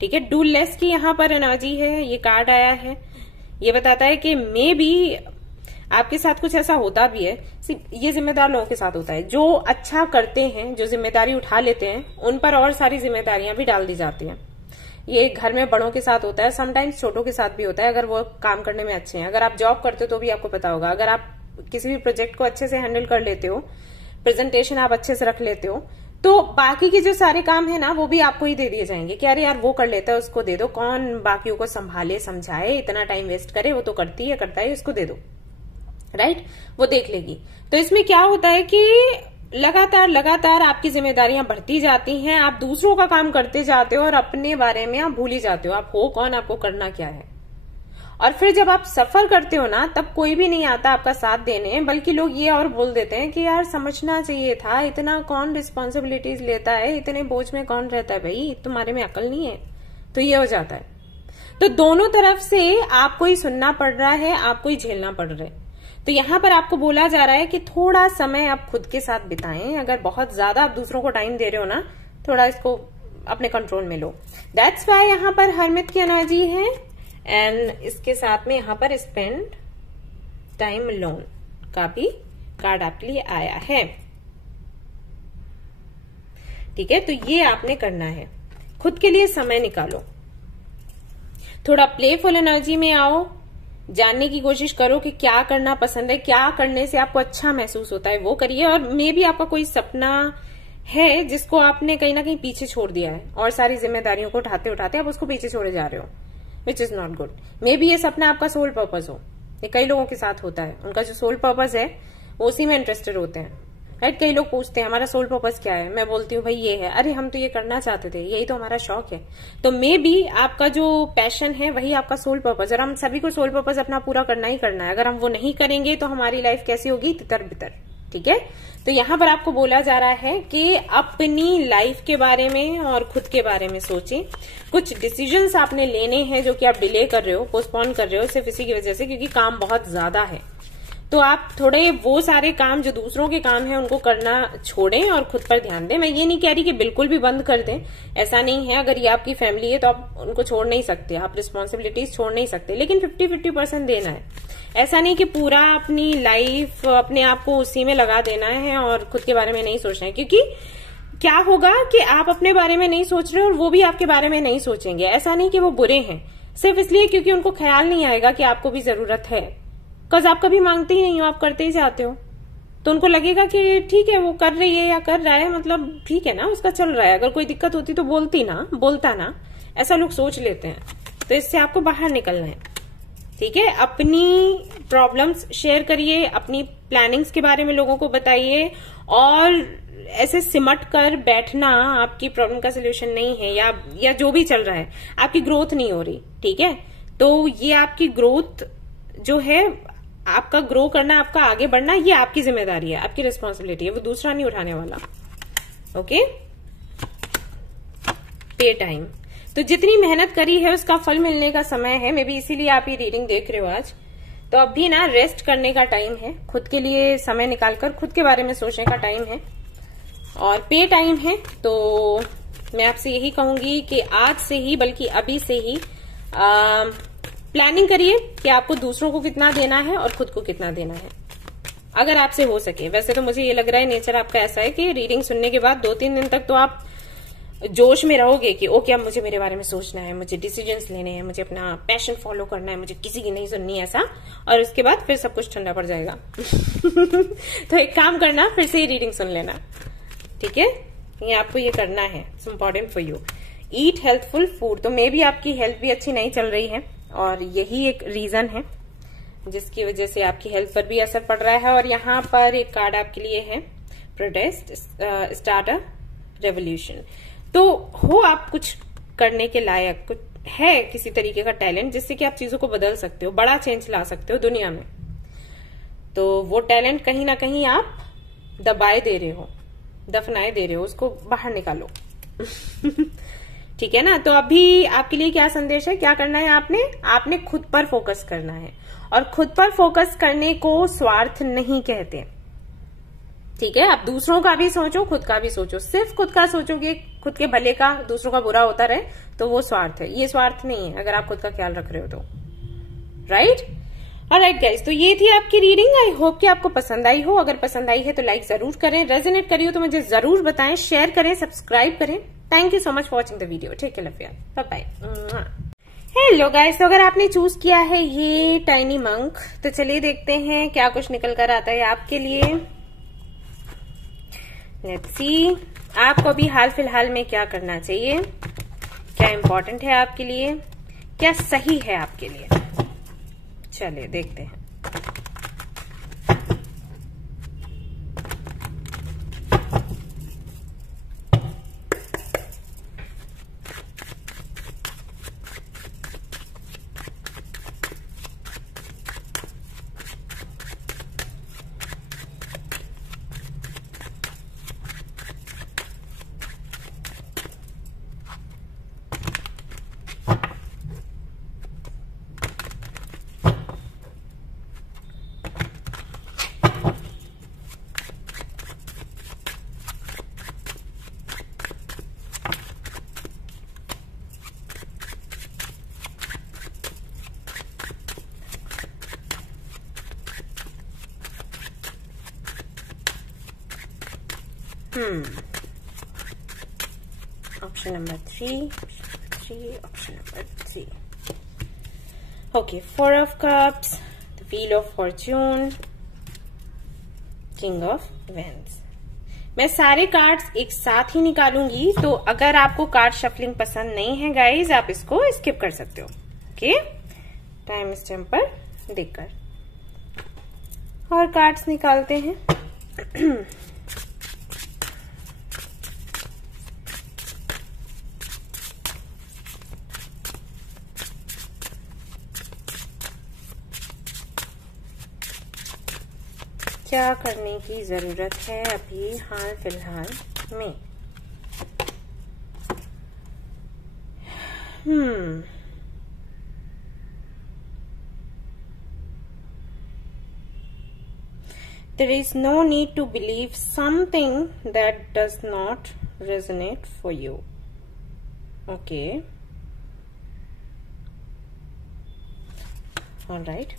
ठीक है। डू लेस की यहाँ पर एनर्जी है, ये कार्ड आया है। ये बताता है कि मे बी आपके साथ कुछ ऐसा होता भी है, ये जिम्मेदार लोगों के साथ होता है जो अच्छा करते हैं, जो जिम्मेदारी उठा लेते हैं, उन पर और सारी जिम्मेदारियां भी डाल दी जाती हैं। ये घर में बड़ों के साथ होता है, समटाइम्स छोटों के साथ भी होता है, अगर वो काम करने में अच्छे हैं। अगर आप जॉब करते हो तो भी आपको पता होगा, अगर आप किसी भी प्रोजेक्ट को अच्छे से हैंडल कर लेते हो, प्रेजेंटेशन आप अच्छे से रख लेते हो, तो बाकी के जो सारे काम है ना वो भी आपको ही दे दिए जाएंगे कि अरे यार वो कर लेता है, उसको दे दो। कौन बाकियों को संभाले, समझाए, इतना टाइम वेस्ट करे, वो तो करती है, करता है, उसको दे दो, राइट, वो देख लेगी। तो इसमें क्या होता है कि लगातार आपकी जिम्मेदारियां बढ़ती जाती हैं, आप दूसरों का काम करते जाते हो और अपने बारे में आप भूल ही जाते हो, आप हो कौन, आपको करना क्या है। और फिर जब आप सफर करते हो ना, तब कोई भी नहीं आता आपका साथ देने, बल्कि लोग ये और बोल देते हैं कि यार समझना चाहिए था, इतना कौन रिस्पॉन्सिबिलिटीज लेता है, इतने बोझ में कौन रहता है, भाई तुम्हारे में अकल नहीं है। तो ये हो जाता है। तो दोनों तरफ से आपको ही सुनना पड़ रहा है, आपको ही झेलना पड़ रहा है। तो यहां पर आपको बोला जा रहा है कि थोड़ा समय आप खुद के साथ बिताएं। अगर बहुत ज्यादा आप दूसरों को टाइम दे रहे हो ना, थोड़ा इसको अपने कंट्रोल में लो। दैट्स वाई यहां पर हरमिट की एनर्जी है, एंड इसके साथ में यहां पर स्पेंड टाइम अलोन का भी कार्ड आपके लिए आया है, ठीक है। तो ये आपने करना है, खुद के लिए समय निकालो, थोड़ा प्लेफुल एनर्जी में आओ, जानने की कोशिश करो कि क्या करना पसंद है, क्या करने से आपको अच्छा महसूस होता है, वो करिए। और मे बी आपका कोई सपना है जिसको आपने कहीं ना कहीं पीछे छोड़ दिया है, और सारी जिम्मेदारियों को उठाते उठाते आप उसको पीछे छोड़े जा रहे हो, which is not good. May be ये सपना आपका सोल पर्पस हो, ये कई लोगों के साथ होता है, उनका जो सोल पर्पस है वो उसी में इंटरेस्टेड होते हैं, राइट। कई लोग पूछते हैं हमारा सोल पर्पस क्या है, मैं बोलती हूँ भाई ये है, अरे हम तो ये करना चाहते थे, यही तो हमारा शौक है। तो मे बी आपका जो पैशन है वही आपका सोल पर्पस, और हम सभी को सोल पर्पस अपना पूरा करना ही करना है। अगर हम वो नहीं करेंगे तो हमारी लाइफ कैसी होगी, तितर बितर, ठीक है। तो यहाँ पर आपको बोला जा रहा है कि अपनी लाइफ के बारे में और खुद के बारे में सोचें। कुछ डिसीजंस आपने लेने हैं जो कि आप डिले कर रहे हो, पोस्टपोन कर रहे हो, सिर्फ इसी की वजह से क्योंकि काम बहुत ज्यादा है। तो आप थोड़े वो सारे काम जो दूसरों के काम है उनको करना छोड़ें और खुद पर ध्यान दें। मैं ये नहीं कह रही कि बिल्कुल भी बंद कर दें, ऐसा नहीं है। अगर ये आपकी फैमिली है तो आप उनको छोड़ नहीं सकते, आप रिस्पॉन्सिबिलिटीज छोड़ नहीं सकते, लेकिन 50-50% देना है। ऐसा नहीं कि पूरा अपनी लाइफ अपने आप को उसी में लगा देना है और खुद के बारे में नहीं सोचना है, क्योंकि क्या होगा कि आप अपने बारे में नहीं सोच रहे और वो भी आपके बारे में नहीं सोचेंगे। ऐसा नहीं कि वो बुरे हैं, सिर्फ इसलिए क्योंकि उनको ख्याल नहीं आएगा कि आपको भी जरूरत है, बिकॉज आप कभी मांगते ही नहीं हो, आप करते ही जाते हो। तो उनको लगेगा कि ठीक है वो कर रही है या कर रहा है, मतलब ठीक है ना, उसका चल रहा है, अगर कोई दिक्कत होती तो बोलता ना, ऐसा लोग सोच लेते हैं। तो इससे आपको बाहर निकलना है, ठीक है। अपनी प्रॉब्लम्स शेयर करिए, अपनी प्लानिंग्स के बारे में लोगों को बताइए, और ऐसे सिमट कर बैठना आपकी प्रॉब्लम का सोल्यूशन नहीं है, या जो भी चल रहा है, आपकी ग्रोथ नहीं हो रही, ठीक है। तो ये आपकी ग्रोथ जो है, आपका ग्रो करना, आपका आगे बढ़ना, ये आपकी जिम्मेदारी है, आपकी रिस्पॉन्सिबिलिटी है, वो दूसरा नहीं उठाने वाला, ओके। पे टाइम, तो जितनी मेहनत करी है उसका फल मिलने का समय है। मे बी इसीलिए आप ये रीडिंग देख रहे हो आज। तो अब भी ना रेस्ट करने का टाइम है, खुद के लिए समय निकालकर खुद के बारे में सोचने का टाइम है, और पे टाइम है। तो मैं आपसे यही कहूंगी कि आज से ही, बल्कि अभी से ही प्लानिंग करिए कि आपको दूसरों को कितना देना है और खुद को कितना देना है, अगर आपसे हो सके। वैसे तो मुझे ये लग रहा है नेचर आपका ऐसा है कि रीडिंग सुनने के बाद 2-3 दिन तक तो आप जोश में रहोगे कि ओके अब मुझे मेरे बारे में सोचना है, मुझे डिसीजंस लेने हैं, मुझे अपना पैशन फॉलो करना है, मुझे किसी की नहीं सुननी है, ऐसा। और उसके बाद फिर सब कुछ ठंडा पड़ जाएगा। तो एक काम करना, फिर से ही रीडिंग सुन लेना, ठीक है। ये आपको ये करना है, it's important for you. Eat healthful food, तो मे बी आपकी हेल्थ भी अच्छी नहीं चल रही है और यही एक रीजन है। जिसकी वजह से आपकी हेल्थ पर भी असर पड़ रहा है। और यहाँ पर एक कार्ड आपके लिए है, प्रोटेस्ट, स्टार्ट अ रेवोल्यूशन। तो हो आप कुछ करने के लायक, कुछ है किसी तरीके का टैलेंट जिससे कि आप चीजों को बदल सकते हो, बड़ा चेंज ला सकते हो दुनिया में। तो वो टैलेंट कहीं ना कहीं आप दबाए दे रहे हो, दफनाए दे रहे हो, उसको बाहर निकालो। ठीक है ना। तो अभी आपके लिए क्या संदेश है, क्या करना है आपने खुद पर फोकस करना है। और खुद पर फोकस करने को स्वार्थ नहीं कहते। ठीक है, आप दूसरों का भी सोचो, खुद का भी सोचो। सिर्फ खुद का सोचोगे, खुद के भले का, दूसरों का बुरा होता रहे, तो वो स्वार्थ है। ये स्वार्थ नहीं है अगर आप खुद का ख्याल रख रहे हो तो। राइट, ऑलराइट गाइस, तो ये थी आपकी रीडिंग। आई होप कि आपको पसंद आई हो। अगर पसंद आई है तो लाइक जरूर करें, रेजोनेट करी हो तो मुझे जरूर बताएं, शेयर करें, सब्सक्राइब करें। Thank you so much for watching the video. Take care, love you, bye bye. Hello guys, तो अगर आपने चूज किया है ये टाइनी मंक, तो चलिए देखते हैं क्या कुछ निकल कर आता है आपके लिए। लेट्स सी, आपको भी हाल फिलहाल में क्या करना चाहिए, क्या इम्पोर्टेंट है आपके लिए, क्या सही है आपके लिए। चलिए देखते हैं। Option number three, option number three. Okay, Four of Cups, the Wheel of Fortune, King of Wands. मैं सारे कार्ड्स एक साथ ही निकालूंगी, तो अगर आपको कार्ड शफलिंग पसंद नहीं है गाइज, आप इसको स्किप कर सकते हो। ओके, टाइम स्टैम्प पर देखकर और कार्ड्स निकालते हैं। क्या करने की जरूरत है अभी हाल फिलहाल में। There is no need to believe something that does not resonate for you. Okay. All right.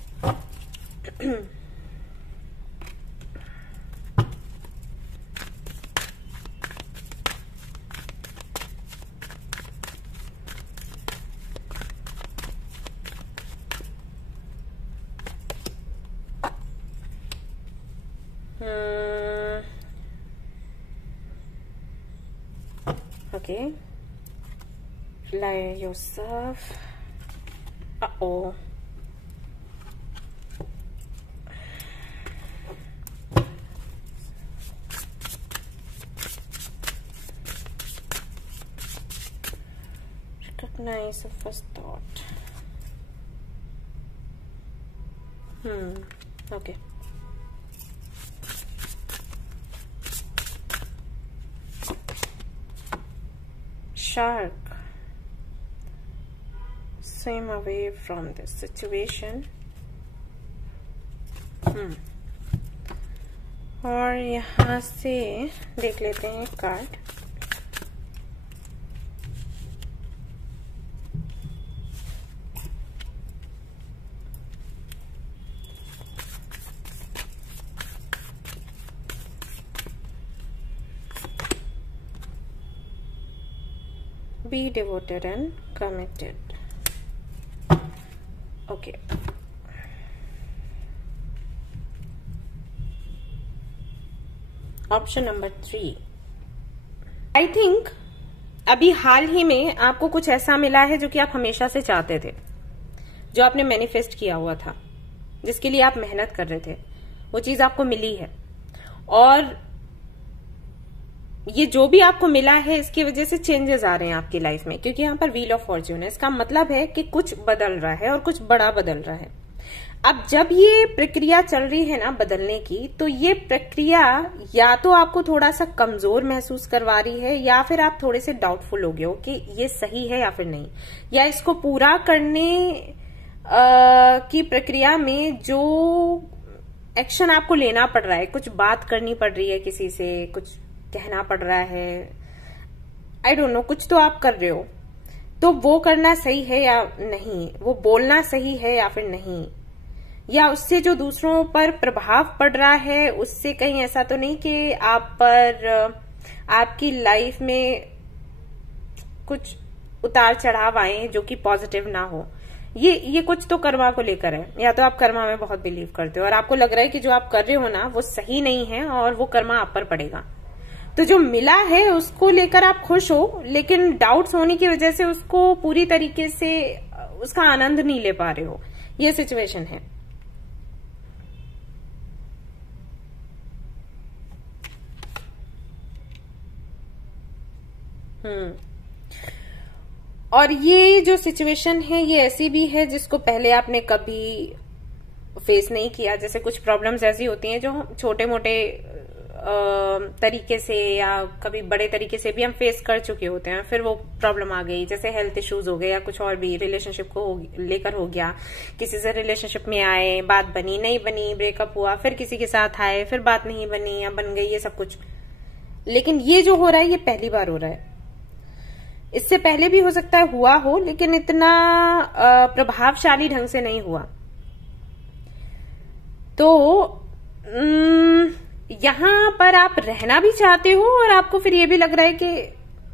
Okay, rely yourself. Uh-oh. Recognize the first thought. Okay. Shark, swim away from this situation. और यहाँ से देख लेते हैं card. Be devoted and committed. Okay. Option number 3. I think अभी हाल ही में आपको कुछ ऐसा मिला है जो कि आप हमेशा से चाहते थे, जो आपने मैनिफेस्ट किया हुआ था। जिसके लिए आप मेहनत कर रहे थे, वो चीज आपको मिली है। और ये जो भी आपको मिला है इसकी वजह से चेंजेस आ रहे हैं आपकी लाइफ में, क्योंकि यहाँ पर व्हील ऑफ फॉर्च्यून है। इसका मतलब है कि कुछ बदल रहा है और कुछ बड़ा बदल रहा है। अब जब ये प्रक्रिया चल रही है ना बदलने की, तो ये प्रक्रिया या तो आपको थोड़ा सा कमजोर महसूस करवा रही है, या फिर आप थोड़े से डाउटफुल हो गए हो कि ये सही है या फिर नहीं, या इसको पूरा करने की प्रक्रिया में जो एक्शन आपको लेना पड़ रहा है, कुछ बात करनी पड़ रही है किसी से, कुछ कहना पड़ रहा है, आई डोंट नो, कुछ तो आप कर रहे हो, तो वो करना सही है या नहीं, वो बोलना सही है या फिर नहीं, या उससे जो दूसरों पर प्रभाव पड़ रहा है उससे कहीं ऐसा तो नहीं कि आप पर आपकी लाइफ में कुछ उतार चढ़ाव आए जो कि पॉजिटिव ना हो। ये कुछ तो कर्मा को लेकर है, या तो आप कर्मा में बहुत बिलीव करते हो और आपको लग रहा है कि जो आप कर रहे हो ना वो सही नहीं है और वो कर्मा आप पर पड़ेगा। तो जो मिला है उसको लेकर आप खुश हो, लेकिन डाउट्स होने की वजह से उसको पूरी तरीके से उसका आनंद नहीं ले पा रहे हो। ये सिचुएशन है। और ये जो सिचुएशन है ये ऐसी भी है जिसको पहले आपने कभी फेस नहीं किया। जैसे कुछ प्रॉब्लम्स ऐसी होती हैं जो हम छोटे मोटे तरीके से या कभी बड़े तरीके से भी हम फेस कर चुके होते हैं, फिर वो प्रॉब्लम आ गई, जैसे हेल्थ इश्यूज हो गए या कुछ और भी रिलेशनशिप को लेकर हो गया। किसी से रिलेशनशिप में आए, बात बनी नहीं बनी, ब्रेकअप हुआ, फिर किसी के साथ आए, फिर बात नहीं बनी या बन गई, ये सब कुछ। लेकिन ये जो हो रहा है ये पहली बार हो रहा है। इससे पहले भी हो सकता है हुआ हो, लेकिन इतना प्रभावशाली ढंग से नहीं हुआ। तो यहां पर आप रहना भी चाहते हो और आपको फिर ये भी लग रहा है कि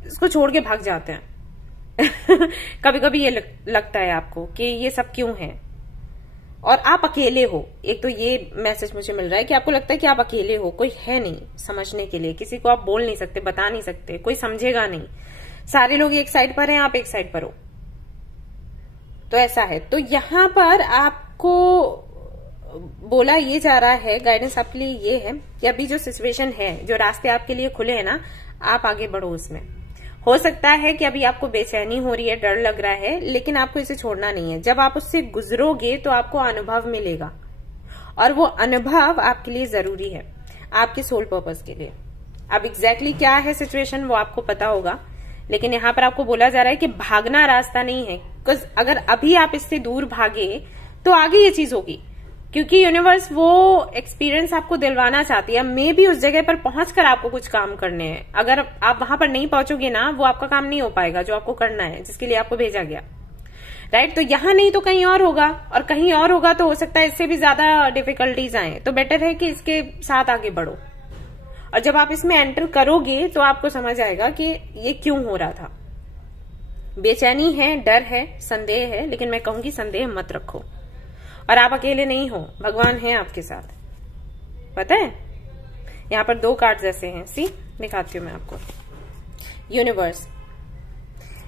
इसको छोड़ के भाग जाते हैं। कभी कभी ये लगता है आपको कि ये सब क्यों है, और आप अकेले हो। एक तो ये मैसेज मुझे मिल रहा है कि आपको लगता है कि आप अकेले हो, कोई है नहीं समझने के लिए, किसी को आप बोल नहीं सकते, बता नहीं सकते, कोई समझेगा नहीं, सारे लोग एक साइड पर हैं, आप एक साइड पर हो। तो ऐसा है। तो यहां पर आपको बोला ये जा रहा है, गाइडेंस आपके लिए ये है कि अभी जो सिचुएशन है, जो रास्ते आपके लिए खुले हैं ना, आप आगे बढ़ो उसमें। हो सकता है कि अभी आपको बेचैनी हो रही है, डर लग रहा है, लेकिन आपको इसे छोड़ना नहीं है। जब आप उससे गुजरोगे तो आपको अनुभव मिलेगा, और वो अनुभव आपके लिए जरूरी है, आपके सोल पर्पस के लिए। अब एग्जैक्टली क्या है सिचुएशन वो आपको पता होगा, लेकिन यहाँ पर आपको बोला जा रहा है कि भागना रास्ता नहीं है। बिकॉज अगर अभी आप इससे दूर भागे तो आगे ये चीज होगी, क्योंकि यूनिवर्स वो एक्सपीरियंस आपको दिलवाना चाहती है। मे भी उस जगह पर पहुंचकर आपको कुछ काम करने हैं, अगर आप वहां पर नहीं पहुंचोगे ना, वो आपका काम नहीं हो पाएगा जो आपको करना है, जिसके लिए आपको भेजा गया, राइट। तो यहां नहीं तो कहीं और होगा, और कहीं और होगा तो हो सकता है इससे भी ज्यादा डिफिकल्टीज आए। तो बेटर है कि इसके साथ आगे बढ़ो, और जब आप इसमें एंटर करोगे तो आपको समझ आएगा कि ये क्यों हो रहा था। बेचैनी है, डर है, संदेह है, लेकिन मैं कहूंगी संदेह मत रखो, और आप अकेले नहीं हो, भगवान है आपके साथ। पता है यहां पर 2 कार्ड्स ऐसे हैं, सी दिखाती हूं मैं आपको, यूनिवर्स,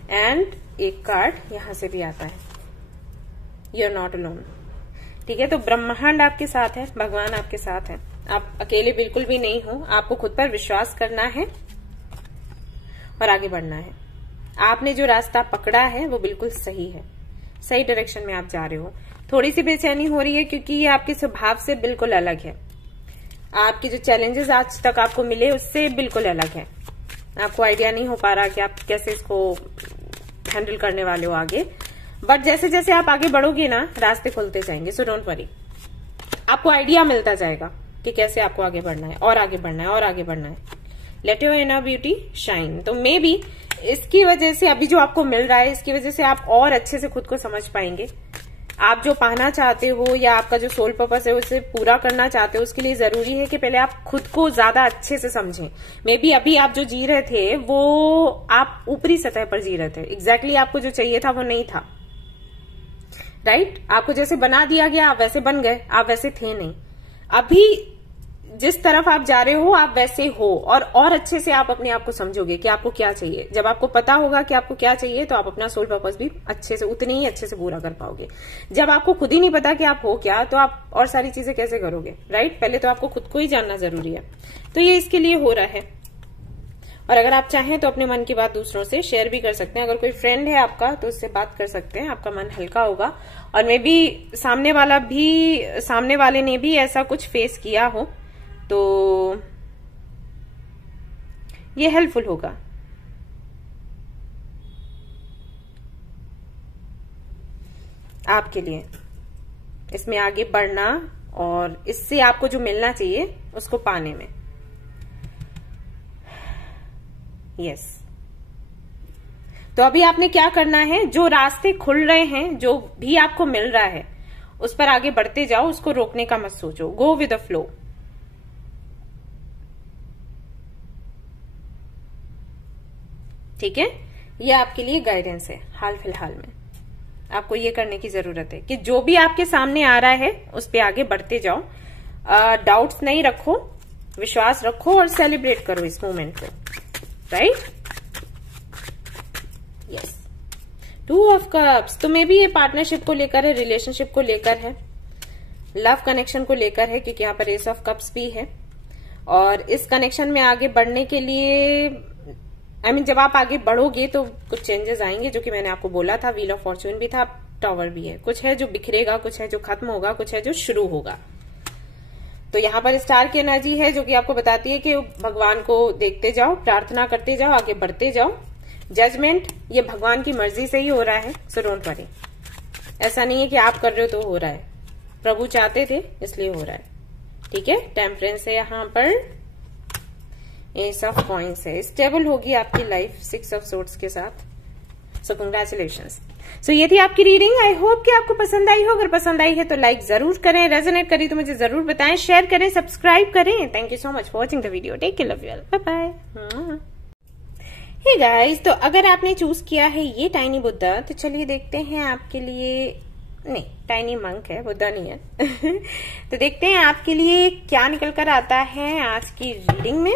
एंड एक कार्ड यहां से भी आता है, यू आर नॉट अलोन। ठीक है, तो ब्रह्मांड आपके साथ है, भगवान आपके साथ है, आप अकेले बिल्कुल भी नहीं हो। आपको खुद पर विश्वास करना है और आगे बढ़ना है। आपने जो रास्ता पकड़ा है वो बिल्कुल सही है, सही डायरेक्शन में आप जा रहे हो। थोड़ी सी बेचैनी हो रही है क्योंकि ये आपके स्वभाव से बिल्कुल अलग है, आपके जो चैलेंजेस आज तक आपको मिले उससे बिल्कुल अलग है। आपको आइडिया नहीं हो पा रहा कि आप कैसे इसको हैंडल करने वाले हो आगे, बट जैसे जैसे आप आगे बढ़ोगे ना, रास्ते खुलते जाएंगे। सो डोंट वरी, आपको आइडिया मिलता जाएगा कि कैसे आपको आगे बढ़ना है, और आगे बढ़ना है, और आगे बढ़ना है। Let your inner beauty shine. तो मे बी इसकी वजह से अभी जो आपको मिल रहा है, इसकी वजह से आप और अच्छे से खुद को समझ पाएंगे। आप जो पाना चाहते हो या आपका जो सोल पर्पस है उसे पूरा करना चाहते हो, उसके लिए जरूरी है कि पहले आप खुद को ज्यादा अच्छे से समझें। मे बी अभी आप जो जी रहे थे वो आप ऊपरी सतह पर जी रहे थे, एग्जैक्टली आपको जो चाहिए था वो नहीं था, राइट। आपको जैसे बना दिया गया आप वैसे बन गए, आप वैसे थे नहीं। अभी जिस तरफ आप जा रहे हो आप वैसे हो, और अच्छे से आप अपने आप को समझोगे कि आपको क्या चाहिए। जब आपको पता होगा कि आपको क्या चाहिए तो आप अपना सोल पर्पस भी अच्छे से, उतने ही अच्छे से पूरा कर पाओगे। जब आपको खुद ही नहीं पता कि आप हो क्या, तो आप और सारी चीजें कैसे करोगे, राइट? पहले तो आपको खुद को ही जानना जरूरी है। तो ये इसके लिए हो रहा है। और अगर आप चाहें तो अपने मन की बात दूसरों से शेयर भी कर सकते हैं। अगर कोई फ्रेंड है आपका तो उससे बात कर सकते हैं, आपका मन हल्का होगा। और मे बी सामने वाले ने भी ऐसा कुछ फेस किया हो तो ये हेल्पफुल होगा। आपके लिए इसमें आगे बढ़ना और इससे आपको जो मिलना चाहिए उसको पाने में। यस। तो अभी आपने क्या करना है, जो रास्ते खुल रहे हैं, जो भी आपको मिल रहा है उस पर आगे बढ़ते जाओ, उसको रोकने का मत सोचो। Go with the flow. ठीक है, ये आपके लिए गाइडेंस है हाल फिलहाल में। आपको ये करने की जरूरत है कि जो भी आपके सामने आ रहा है उस पे आगे बढ़ते जाओ। डाउट्स नहीं रखो, विश्वास रखो और सेलिब्रेट करो इस मोमेंट को, राइट? यस। 2 ऑफ कप्स, तो मे बी ये पार्टनरशिप को लेकर है, रिलेशनशिप को लेकर है, लव कनेक्शन को लेकर है, क्योंकि यहाँ पर एस ऑफ कप्स भी है। और इस कनेक्शन में आगे बढ़ने के लिए जब आप आगे बढ़ोगे तो कुछ चेंजेस आएंगे, जो कि मैंने आपको बोला था। व्हील ऑफ फॉर्च्यून भी था, टावर भी है। कुछ है जो बिखरेगा, कुछ है जो खत्म होगा, कुछ है जो शुरू होगा। तो यहाँ पर स्टार की एनर्जी है जो कि आपको बताती है कि भगवान को देखते जाओ, प्रार्थना करते जाओ, आगे बढ़ते जाओ। जजमेंट, ये भगवान की मर्जी से ही हो रहा है, सो डोंट वरी। ऐसा नहीं है कि आप कर रहे हो तो हो रहा है, प्रभु चाहते थे इसलिए हो रहा है। ठीक है, टेम्परेंस है यहाँ पर, एस ऑफ कॉइंस है। स्टेबल होगी आपकी लाइफ 6 ऑफ सोर्ड्स के साथ। सो कंग्रेचुलेशंस। सो ये थी आपकी रीडिंग। आई होप कि आपको पसंद आई हो। अगर पसंद आई है तो लाइक जरूर करें, रेजोनेट करी तो मुझे जरूर बताएं, शेयर करें, सब्सक्राइब करें। Thank you so much for watching the video. Take care, love you all, bye bye. Hey guys, तो अगर आपने चूज किया है ये टाइनी बुद्धा, तो चलिए देखते हैं आपके लिए, नहीं टाइनी मंक है, बुद्धा नहीं है। तो देखते हैं आपके लिए क्या निकल कर आता है आज की रीडिंग में।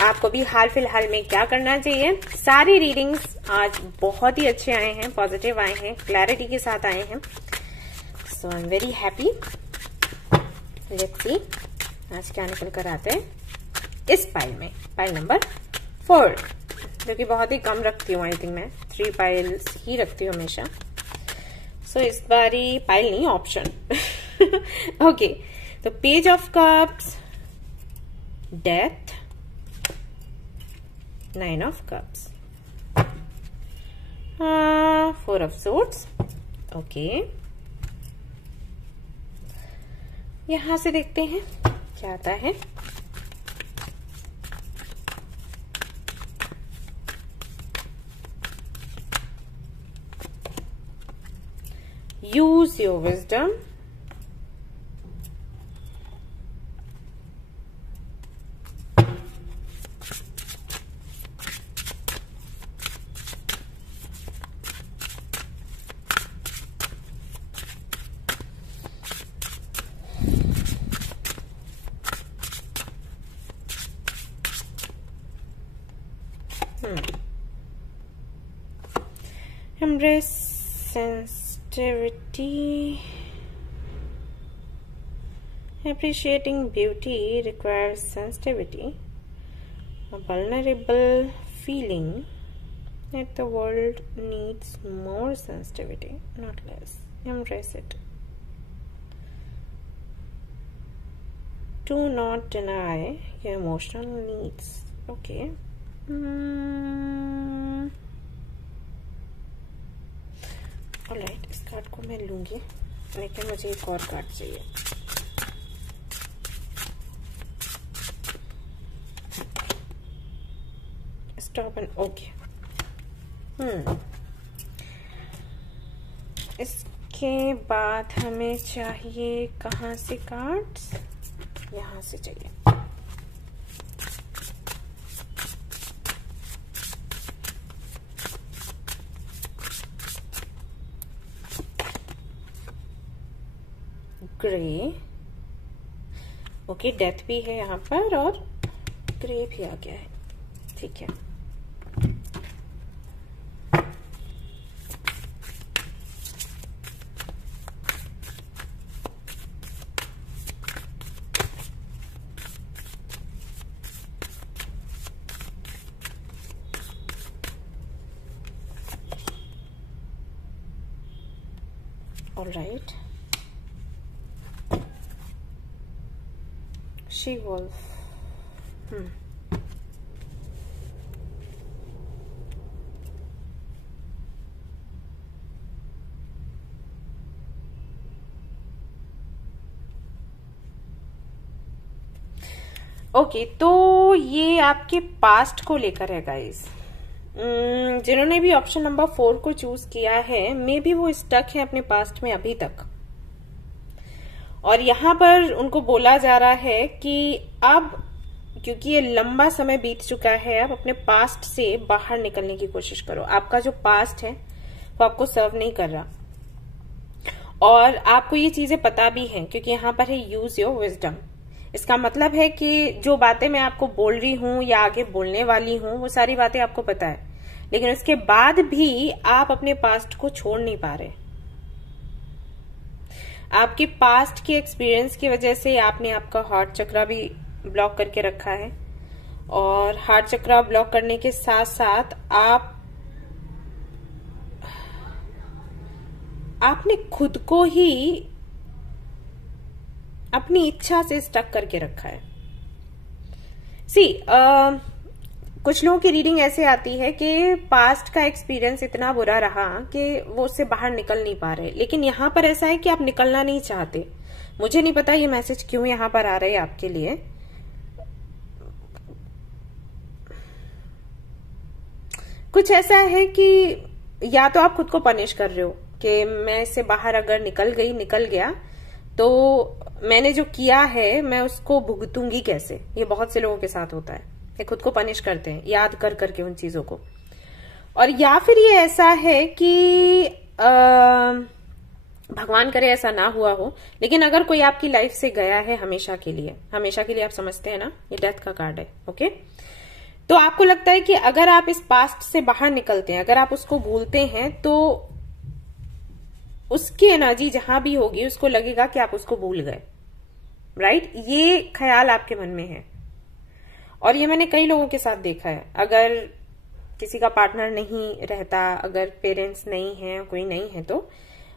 आपको भी हाल फिलहाल में क्या करना चाहिए। सारी रीडिंग्स आज बहुत ही अच्छे आए हैं, पॉजिटिव आए हैं, क्लैरिटी के साथ आए हैं। So I am very happy. Let's see आज क्या निकल कर आते हैं इस पाइल में। पाइल नंबर 4, जो कि बहुत ही कम रखती हूँ। आई थिंक मैं 3 पाइल्स ही रखती हूँ हमेशा। सो इस बारी पाइल नहीं, ऑप्शन। ओके, तो page of cups, death, 9 of cups, 4 of swords। Okay, यहां से देखते हैं क्या आता है। Use your wisdom, embrace sensitivity. Appreciating beauty requires sensitivity, a vulnerable feeling that the world needs more sensitivity, not less. Embrace it. Do not deny your emotional needs. Okay. Alright, इस card को मैं लूंगी, लेकिन मुझे एक और card चाहिए। Stop and okay. इसके बाद हमें चाहिए कहाँ से कार्ड्स, यहाँ से चाहिए। ग्रे, ओके, डेथ भी है यहाँ पर और ग्रे भी आ गया है। ठीक है, ऑलराइट। शी वॉल्फ, ओके, तो ये आपके पास्ट को लेकर है गाइस। जिन्होंने भी ऑप्शन नंबर 4 को चूज किया है, मे बी वो स्टक है अपने पास्ट में अभी तक, और यहाँ पर उनको बोला जा रहा है कि अब क्योंकि ये लंबा समय बीत चुका है, अब अपने पास्ट से बाहर निकलने की कोशिश करो। आपका जो पास्ट है वो आपको सर्व नहीं कर रहा, और आपको ये चीजें पता भी हैं, क्योंकि यहाँ पर है यूज योर विजडम। इसका मतलब है कि जो बातें मैं आपको बोल रही हूं या आगे बोलने वाली हूं, वो सारी बातें आपको पता है, लेकिन उसके बाद भी आप अपने पास्ट को छोड़ नहीं पा रहे। आपके पास्ट के एक्सपीरियंस की वजह से आपने आपका हार्ट चक्रा भी ब्लॉक करके रखा है, और हार्ट चक्रा ब्लॉक करने के साथ साथ आपने खुद को ही अपनी इच्छा से स्टक करके रखा है। कुछ लोगों की रीडिंग ऐसे आती है कि पास्ट का एक्सपीरियंस इतना बुरा रहा कि वो उससे बाहर निकल नहीं पा रहे, लेकिन यहाँ पर ऐसा है कि आप निकलना नहीं चाहते। मुझे नहीं पता ये मैसेज क्यों यहाँ पर आ रहा है आपके लिए। कुछ ऐसा है कि या तो आप खुद को पनिश कर रहे हो कि मैं इससे बाहर अगर निकल गया तो मैंने जो किया है मैं उसको भुगतूंगी कैसे। ये बहुत से लोगों के साथ होता है, ये खुद को पनिश करते हैं याद कर करके उन चीजों को। और या फिर ये ऐसा है कि भगवान करे ऐसा ना हुआ हो, लेकिन अगर कोई आपकी लाइफ से गया है हमेशा के लिए आप समझते हैं ना, ये डेथ का कार्ड है। ओके, तो आपको लगता है कि अगर आप इस पास्ट से बाहर निकलते हैं, अगर आप उसको भूलते हैं, तो उसकी एनर्जी जहां भी होगी उसको लगेगा कि आप उसको भूल गए। राइट, ये ख्याल आपके मन में है, और ये मैंने कई लोगों के साथ देखा है। अगर किसी का पार्टनर नहीं रहता, अगर पेरेंट्स नहीं है, कोई नहीं है, तो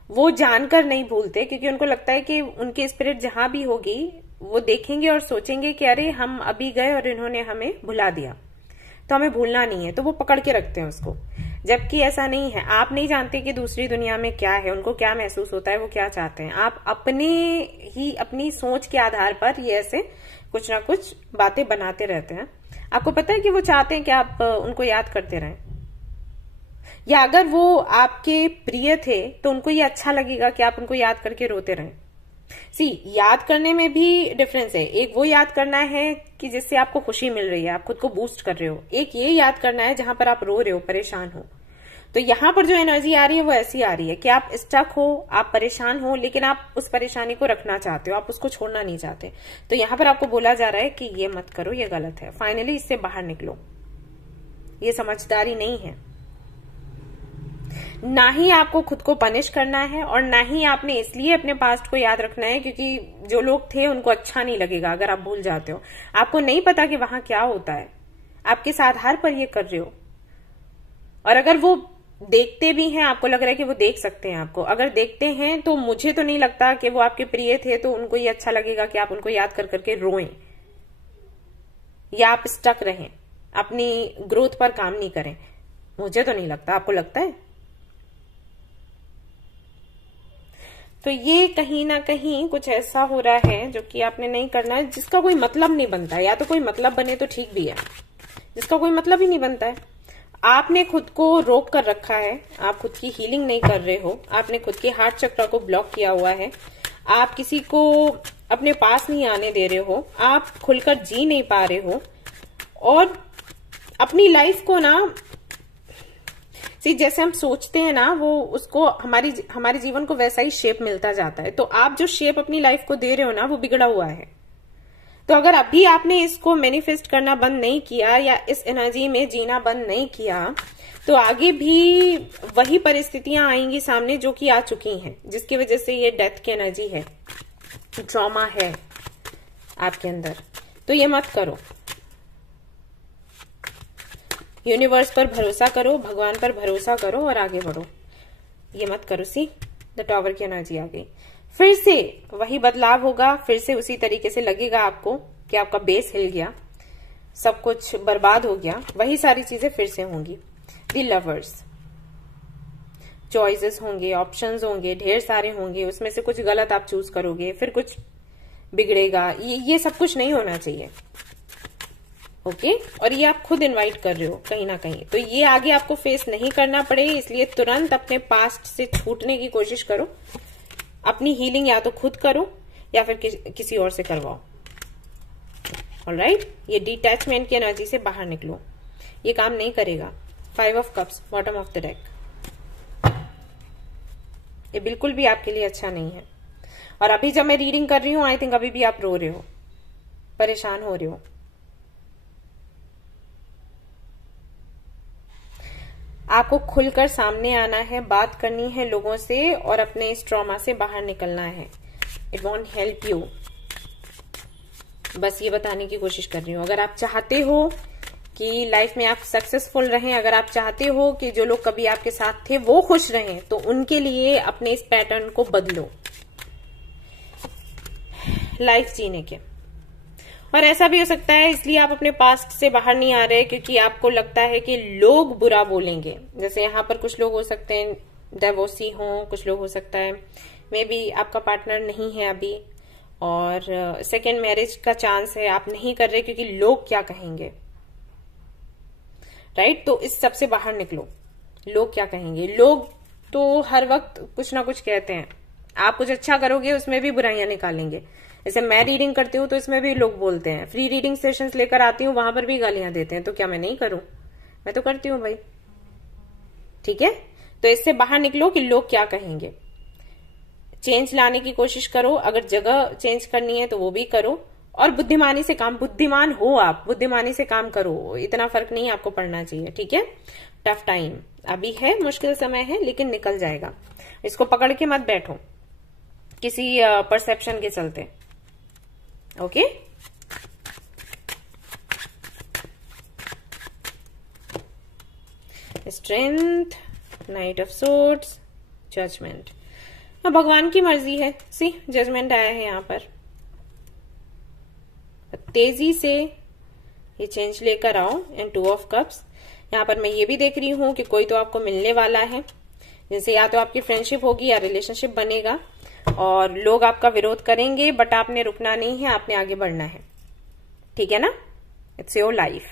वो जानकर नहीं भूलते, क्योंकि उनको लगता है कि उनकी स्पिरिट जहां भी होगी वो देखेंगे और सोचेंगे कि अरे हम अभी गए और इन्होंने हमें भुला दिया, तो हमें भूलना नहीं है, तो वो पकड़ के रखते हैं उसको। जबकि ऐसा नहीं है। आप नहीं जानते कि दूसरी दुनिया में क्या है, उनको क्या महसूस होता है, वो क्या चाहते हैं। आप अपनी सोच के आधार पर ये ऐसे कुछ ना कुछ बातें बनाते रहते हैं। आपको पता है कि वो चाहते हैं कि आप उनको याद करते रहें, या अगर वो आपके प्रिय थे तो उनको ये अच्छा लगेगा कि आप उनको याद करके रोते रहें। याद करने में भी डिफरेंस है। एक वो याद करना है कि जिससे आपको खुशी मिल रही है, आप खुद को बूस्ट कर रहे हो। एक ये याद करना है जहां पर आप रो रहे हो, परेशान हो। तो यहां पर जो एनर्जी आ रही है वो ऐसी आ रही है कि आप स्टक हो, आप परेशान हो, लेकिन आप उस परेशानी को रखना चाहते हो, आप उसको छोड़ना नहीं चाहते। तो यहां पर आपको बोला जा रहा है कि ये मत करो, ये गलत है, फाइनली इससे बाहर निकलो। ये समझदारी नहीं है। ना ही आपको खुद को पनिश करना है, और ना ही आपने इसलिए अपने पास्ट को याद रखना है क्योंकि जो लोग थे उनको अच्छा नहीं लगेगा अगर आप भूल जाते हो। आपको नहीं पता कि वहां क्या होता है, आप किस आधार पर ये कर रहे हो। और अगर वो देखते भी हैं, आपको लग रहा है कि वो देख सकते हैं आपको, अगर देखते हैं तो मुझे तो नहीं लगता कि वो आपके प्रिय थे, तो उनको ये अच्छा लगेगा कि आप उनको याद कर करके रोएं या आप स्टक रहें, अपनी ग्रोथ पर काम नहीं करें। मुझे तो नहीं लगता, आपको लगता है? तो ये कहीं ना कहीं कुछ ऐसा हो रहा है जो कि आपने नहीं करना है, जिसका कोई मतलब नहीं बनता। या तो कोई मतलब बने तो ठीक भी है, जिसका कोई मतलब ही नहीं बनता है। आपने खुद को रोक कर रखा है, आप खुद की हीलिंग नहीं कर रहे हो, आपने खुद के हार्ट चक्र को ब्लॉक किया हुआ है, आप किसी को अपने पास नहीं आने दे रहे हो, आप खुलकर जी नहीं पा रहे हो, और अपनी लाइफ को ना जैसे हम सोचते हैं ना, वो उसको हमारे जीवन को वैसा ही शेप मिलता जाता है। तो आप जो शेप अपनी लाइफ को दे रहे हो ना, वो बिगड़ा हुआ है। तो अगर अभी आपने इसको मैनिफेस्ट करना बंद नहीं किया या इस एनर्जी में जीना बंद नहीं किया, तो आगे भी वही परिस्थितियां आएंगी सामने जो कि आ चुकी हैं, जिसकी वजह से ये डेथ की एनर्जी है, ट्रॉमा है आपके अंदर। तो ये मत करो। यूनिवर्स पर भरोसा करो, भगवान पर भरोसा करो और आगे बढ़ो। ये मत करो। सी द टॉवर की एनर्जी आ गई। फिर से वही बदलाव होगा, फिर से उसी तरीके से लगेगा आपको कि आपका बेस हिल गया, सब कुछ बर्बाद हो गया। वही सारी चीजें फिर से होंगी। द लवर्स, चॉइसेस होंगे, ऑप्शंस होंगे, ढेर सारे होंगे, उसमें से कुछ गलत आप चूज करोगे, फिर कुछ बिगड़ेगा। ये सब कुछ नहीं होना चाहिए। ओके और ये आप खुद इनवाइट कर रहे हो कहीं ना कहीं, तो ये आगे आपको फेस नहीं करना पड़े, इसलिए तुरंत अपने पास्ट से छूटने की कोशिश करो। अपनी हीलिंग या तो खुद करो या फिर किसी और से करवाओ। ऑलराइट, ये डिटैचमेंट की एनर्जी से बाहर निकलो। ये काम नहीं करेगा। 5 of cups, bottom of the deck, ये बिल्कुल भी आपके लिए अच्छा नहीं है। और अभी जब मैं रीडिंग कर रही हूं, आई थिंक अभी भी आप रो रहे हो, परेशान हो रहे हो। आपको खुलकर सामने आना है, बात करनी है लोगों से और अपने इस ट्रॉमा से बाहर निकलना है। It won't help you. बस ये बताने की कोशिश कर रही हूं। अगर आप चाहते हो कि लाइफ में आप सक्सेसफुल रहें, अगर आप चाहते हो कि जो लोग कभी आपके साथ थे वो खुश रहें, तो उनके लिए अपने इस पैटर्न को बदलो लाइफ जीने के। और ऐसा भी हो सकता है इसलिए आप अपने पास्ट से बाहर नहीं आ रहे क्योंकि आपको लगता है कि लोग बुरा बोलेंगे। जैसे यहाँ पर कुछ लोग हो सकते हैं डिवोर्सी हों, कुछ लोग हो सकता है मे बी आपका पार्टनर नहीं है अभी और सेकेंड मैरिज का चांस है, आप नहीं कर रहे क्योंकि लोग क्या कहेंगे। राइट, तो इस सब से बाहर निकलो। लोग क्या कहेंगे? लोग तो हर वक्त कुछ ना कुछ कहते हैं। आप कुछ अच्छा करोगे उसमें भी बुराइयां निकालेंगे। जैसे मैं रीडिंग करती हूँ तो इसमें भी लोग बोलते हैं, फ्री रीडिंग सेशंस लेकर आती हूँ वहां पर भी गालियां देते हैं, तो क्या मैं नहीं करूं? मैं तो करती हूँ भाई। ठीक है, तो इससे बाहर निकलो कि लोग क्या कहेंगे। चेंज लाने की कोशिश करो, अगर जगह चेंज करनी है तो वो भी करो और बुद्धिमानी से काम, बुद्धिमान हो आप, बुद्धिमानी से काम करो। इतना फर्क नहीं आपको पड़ना चाहिए। ठीक है, टफ टाइम अभी है, मुश्किल समय है, लेकिन निकल जाएगा। इसको पकड़ के मत बैठो किसी परसेप्शन के चलते। Okay, strength, knight of swords, judgement. अब भगवान की मर्जी है। सी जजमेंट आया है यहाँ पर। तेजी से ये चेंज लेकर आओ। And 2 of cups. यहाँ पर मैं ये भी देख रही हूं कि कोई तो आपको मिलने वाला है, जैसे या तो आपकी फ्रेंडशिप होगी या रिलेशनशिप बनेगा और लोग आपका विरोध करेंगे, बट आपने रुकना नहीं है, आपने आगे बढ़ना है। ठीक है ना, इट्स योर लाइफ।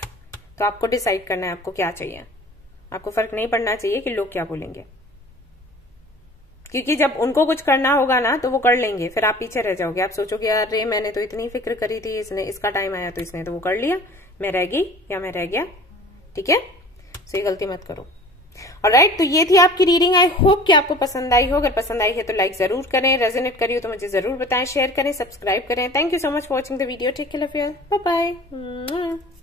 तो आपको डिसाइड करना है आपको क्या चाहिए। आपको फर्क नहीं पड़ना चाहिए कि लोग क्या बोलेंगे, क्योंकि जब उनको कुछ करना होगा ना तो वो कर लेंगे, फिर आप पीछे रह जाओगे। आप सोचोगे अरे मैंने तो इतनी फिक्र करी थी, इसका टाइम आया तो इसने तो वो कर लिया, मैं रह गई या मैं रह गया। ठीक है, सो ये गलती मत करो। ऑलराइट, तो ये थी आपकी रीडिंग। आई होप कि आपको पसंद आई हो। अगर पसंद आई है तो लाइक जरूर करें, रेजोनेट करिए तो मुझे जरूर बताएं, शेयर करें, सब्सक्राइब करें। Thank you so much for watching the video. Take care of your, bye bye.